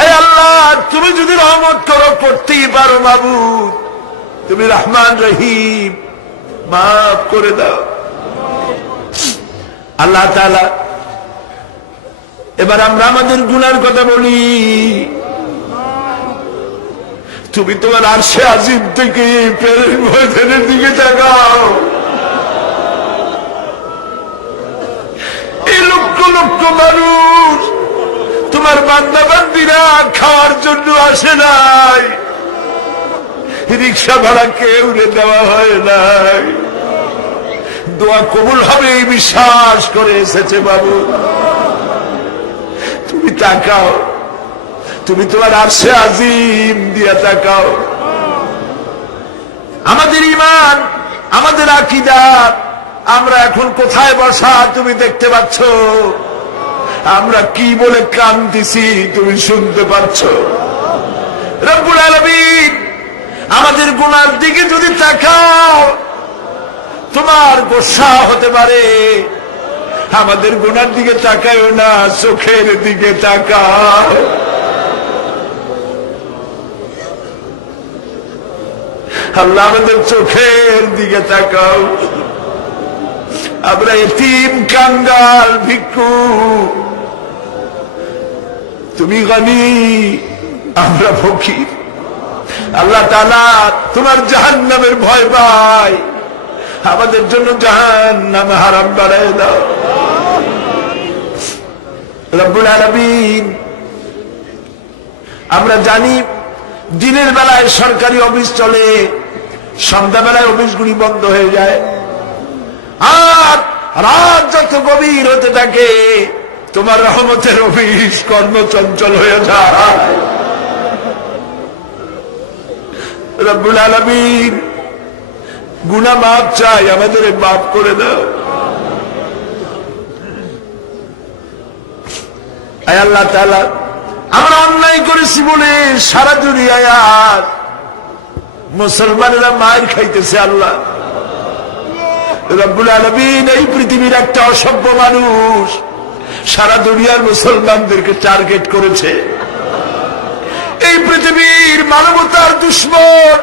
আয় আল্লাহ, তুমি যদি রহমত করো, করতেই পারো মাবুদ, তুমি রহমান রহিম, মাফ করে দাও। আল্লাহ তাআলা, এবার আমরা আমাদের গুনার কথা বলি। তুমি তোমার আরশে আজিম থেকে পেরের ময়দানের দিকে তাকাও। এই লক্ষ লক্ষ মানুষ তোমার বান্দা বান্দিরা খাওয়ার জন্য আসে নাই, রিক্সা ভাড়া কেউ দেওয়া হয় নাই, দোয়া কবুল হবে এই বিশ্বাস করে এসেছে। বাবু তুমি তাকাও, তুমি তোমার আরশে আজিম দিয়া তাকাও। আমাদের ঈমান, আমাদের আকীদা, আমরা এখন কোথায় বসা তুমি দেখতে পাচ্ছ, আমরা কি বলে কাঁদতেছি তুমি শুনতে পাচ্ছ। রব্বুল আলামিন, আমাদের গুনার দিকে যদি তাকাও তোমার গোসা হতে পারে। আমাদের গুনার দিকে তাকায়ও না, চোখের দিকে তাকাও। আল্লাহ, আমাদের চোখের দিকে তাকাও। আমরা এতিম, কাঙ্গাল, ভিক্ষু, তুমি গনি, আমরা ফকির। আল্লাহ তাআলা, তোমার জাহান্নামের ভয় পাই, আমাদের জন্য জাহান্নাম হারাম বানায় দাও। রব্বুল আলামিন, আমরা জানি দিনের বেলায় সরকারি অফিস চলে, সন্ধ্যাবেলায় অফিসগুলি বন্ধ হয়ে যায়, আর রাত যত গভীর হতে থাকে তোমার রহমতের অফিস কর্মচঞ্চল হয়ে যায়। রব্বুল আলামিন, গুনাহ মাফ চাই, আমাদের মাফ করে দাও। আয় আল্লাহ তাআলা, আমরা অন্যায় করেছি বলে সারা দুনিয়ায় আজ মুসলমানেরা মার খাইতেছে। আল্লাহ রব্বুল আলামিন, এই পৃথিবীর একটা অসভ্য মানুষ সারা দুনিয়ার মুসলমানদেরকে টার্গেট করেছে। এই পৃথিবীর মানবতার দুশমন,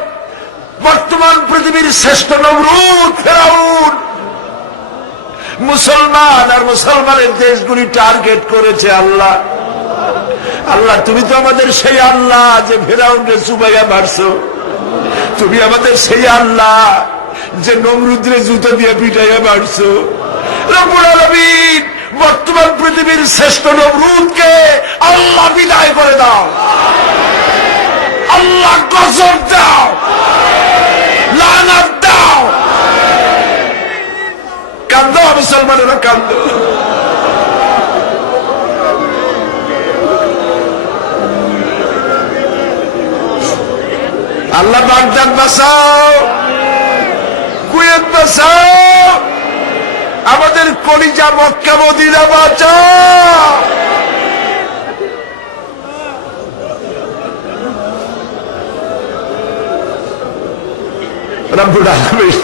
বর্তমান পৃথিবীর শ্রেষ্ঠ নমরুদ ফেরাউন মুসলমান আর মুসলমানের দেশগুলি টার্গেট করেছে। আল্লাহ, আল্লাহ, তুমি তো আমাদের সেই আল্লাহ যে ফেরাউনকে চুবাইয়া মারছো। তুমি আমাদের সেই আল্লাহ যে নমরুদরে জুতো দিয়ে পিটাইয়া মারছো। রব্বুল আলামিন, বর্তমান পৃথিবীর শ্রেষ্ঠ নমরুদকে আল্লাহ বিদায় করে দাও। আল্লাহ গজব দাও, লানাত দাও। কান্দো মুসলমানেরা, কান্দো। আল্লাহ বাগদাদ বাঁচাও, কুয়েত বাঁচাও, আমাদের কলিজা মক্কা মদিনা বাঁচাও। রব্বুল আলামিন,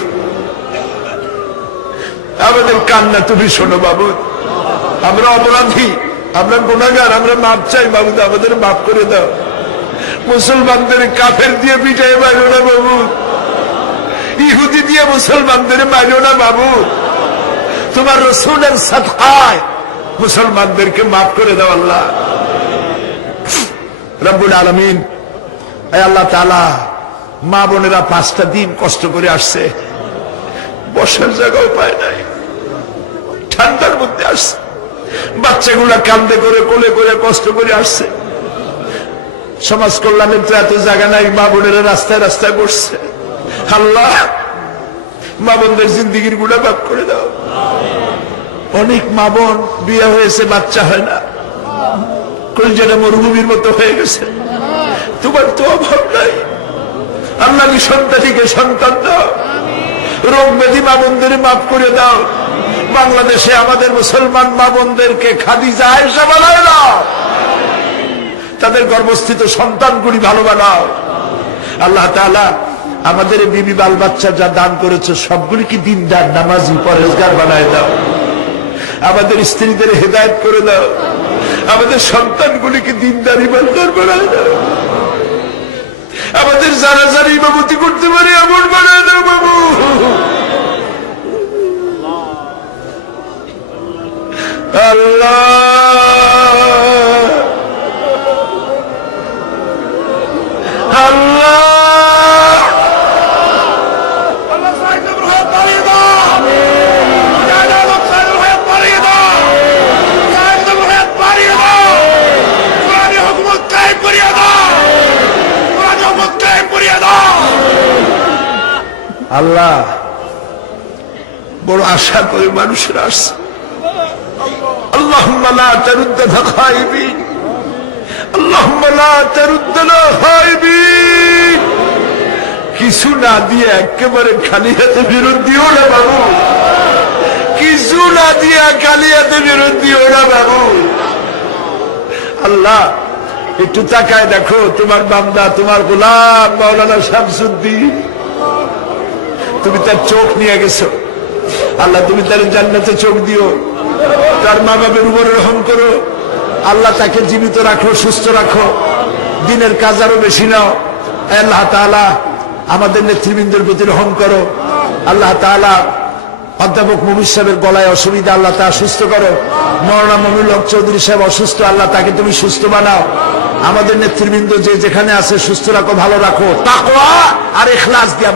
আমাদের কান্না তুমি শোনো বাবু। আমরা অপরাধী, আমরা গুনাহগার, আমরা মাপ চাই বাবু, আমাদের মাফ করে দাও। মুসলমানদের কাফের দিয়ে পিটাই মারো না বাবু, ইহুদি দিয়ে মুসলমানদের মারো না বাবু। তোমার রাসূলের সাদকায় মুসলমানদেরকে মাফ করে দাও আল্লাহ। রব্বুল আলামিন, হে আল্লাহ তাআলা, মা বোনেরা 5টা দিন কষ্ট করে আসছে, বসার জায়গাও পায় নাই, ঠান্ডার মধ্যে আসছে, বাচ্চাগুলা কান্দে করে কোলে করে কষ্ট করে আসছে। সমাজ কল্যাণের তো এত জায়গা নাই, মা বোনেরা রাস্তায় রাস্তায় বসছে। আল্লাহ মা বোনদের জিন্দিগির গুণা মাফ করে দাও। অনেক মা বোন বিয়ে হয়েছে, বাচ্চা হয় না, কলজাটা মরুভূমির মতো হয়ে গেছে। তোমার তো অভাব নাই আল্লাহ, সন্তানীকে সন্তান দাও, রোগ ব্যাধি মা বোনদের মাফ করে দাও। বাংলাদেশে আমাদের মুসলমান মা বোনদেরকে খাদিজা আয়েশা বানায় দাও, তাদের গর্ভস্থিত সন্তানগুলি ভালো বানাও। আল্লাহ তাআলা আমাদের বিবি বাল বাচ্চা যা দান করেছে সবগুলিকে দিনদার নামাজি পরেজগার বানায় দাও। আমাদের স্ত্রীদের হেদায়েত করে দাও, আমাদের সন্তানগুলিকে দিনদার ইমানদার বানায় দাও। আমাদের যারা যারা ইমামতি করতে পারে এমন বানায় দাও বাবু। আল্লাহ আল্লাহ আল্লাহ বড় আশা করে মানুষের আসছে। আল্লাহুম্মা লা তারুদ্দানা খায়বিন, আল্লাহুম্মা লা তারুদ্দানা খায়বিন। কিছু না দিয়ে একেবারে খালি হাতে ফেরত দিও না বাবু, কিছু না দিয়ে খালি হাতে ফেরত দিও না বাবু। আল্লাহ একটু তাকায় দেখো, তোমার বান্দা, তোমার গোলাম মাওলানা শামসুদ্দিন, তুমি তার চোখ নিয়ে গেছো। আল্লাহ তুমি তার জান্নাতে চোখ দিও, তার মা বাবার উপর রহম করো। আল্লাহ তাকে জীবিত রাখো, সুস্থ রাখো, দিনের কাজ আরো বেশি নাও। আল্লাহ তাআলা আমাদের নেতৃবৃন্দের প্রতি রহম করো। আল্লাহ তাআলা অধ্যাপক মুমির সাহেবের গলায় অসুবিধা, আল্লাহ তা সুস্থ করো। মৌলানা মমিনুল হক চৌধুরী সাহেব অসুস্থ, আল্লাহ তাকে তুমি সুস্থ বানাও। আমাদের নেতৃবৃন্দ যে যেখানে আছে সুস্থ রাখো, ভালো রাখো, তাকওয়া আর ইখলাস দিয়া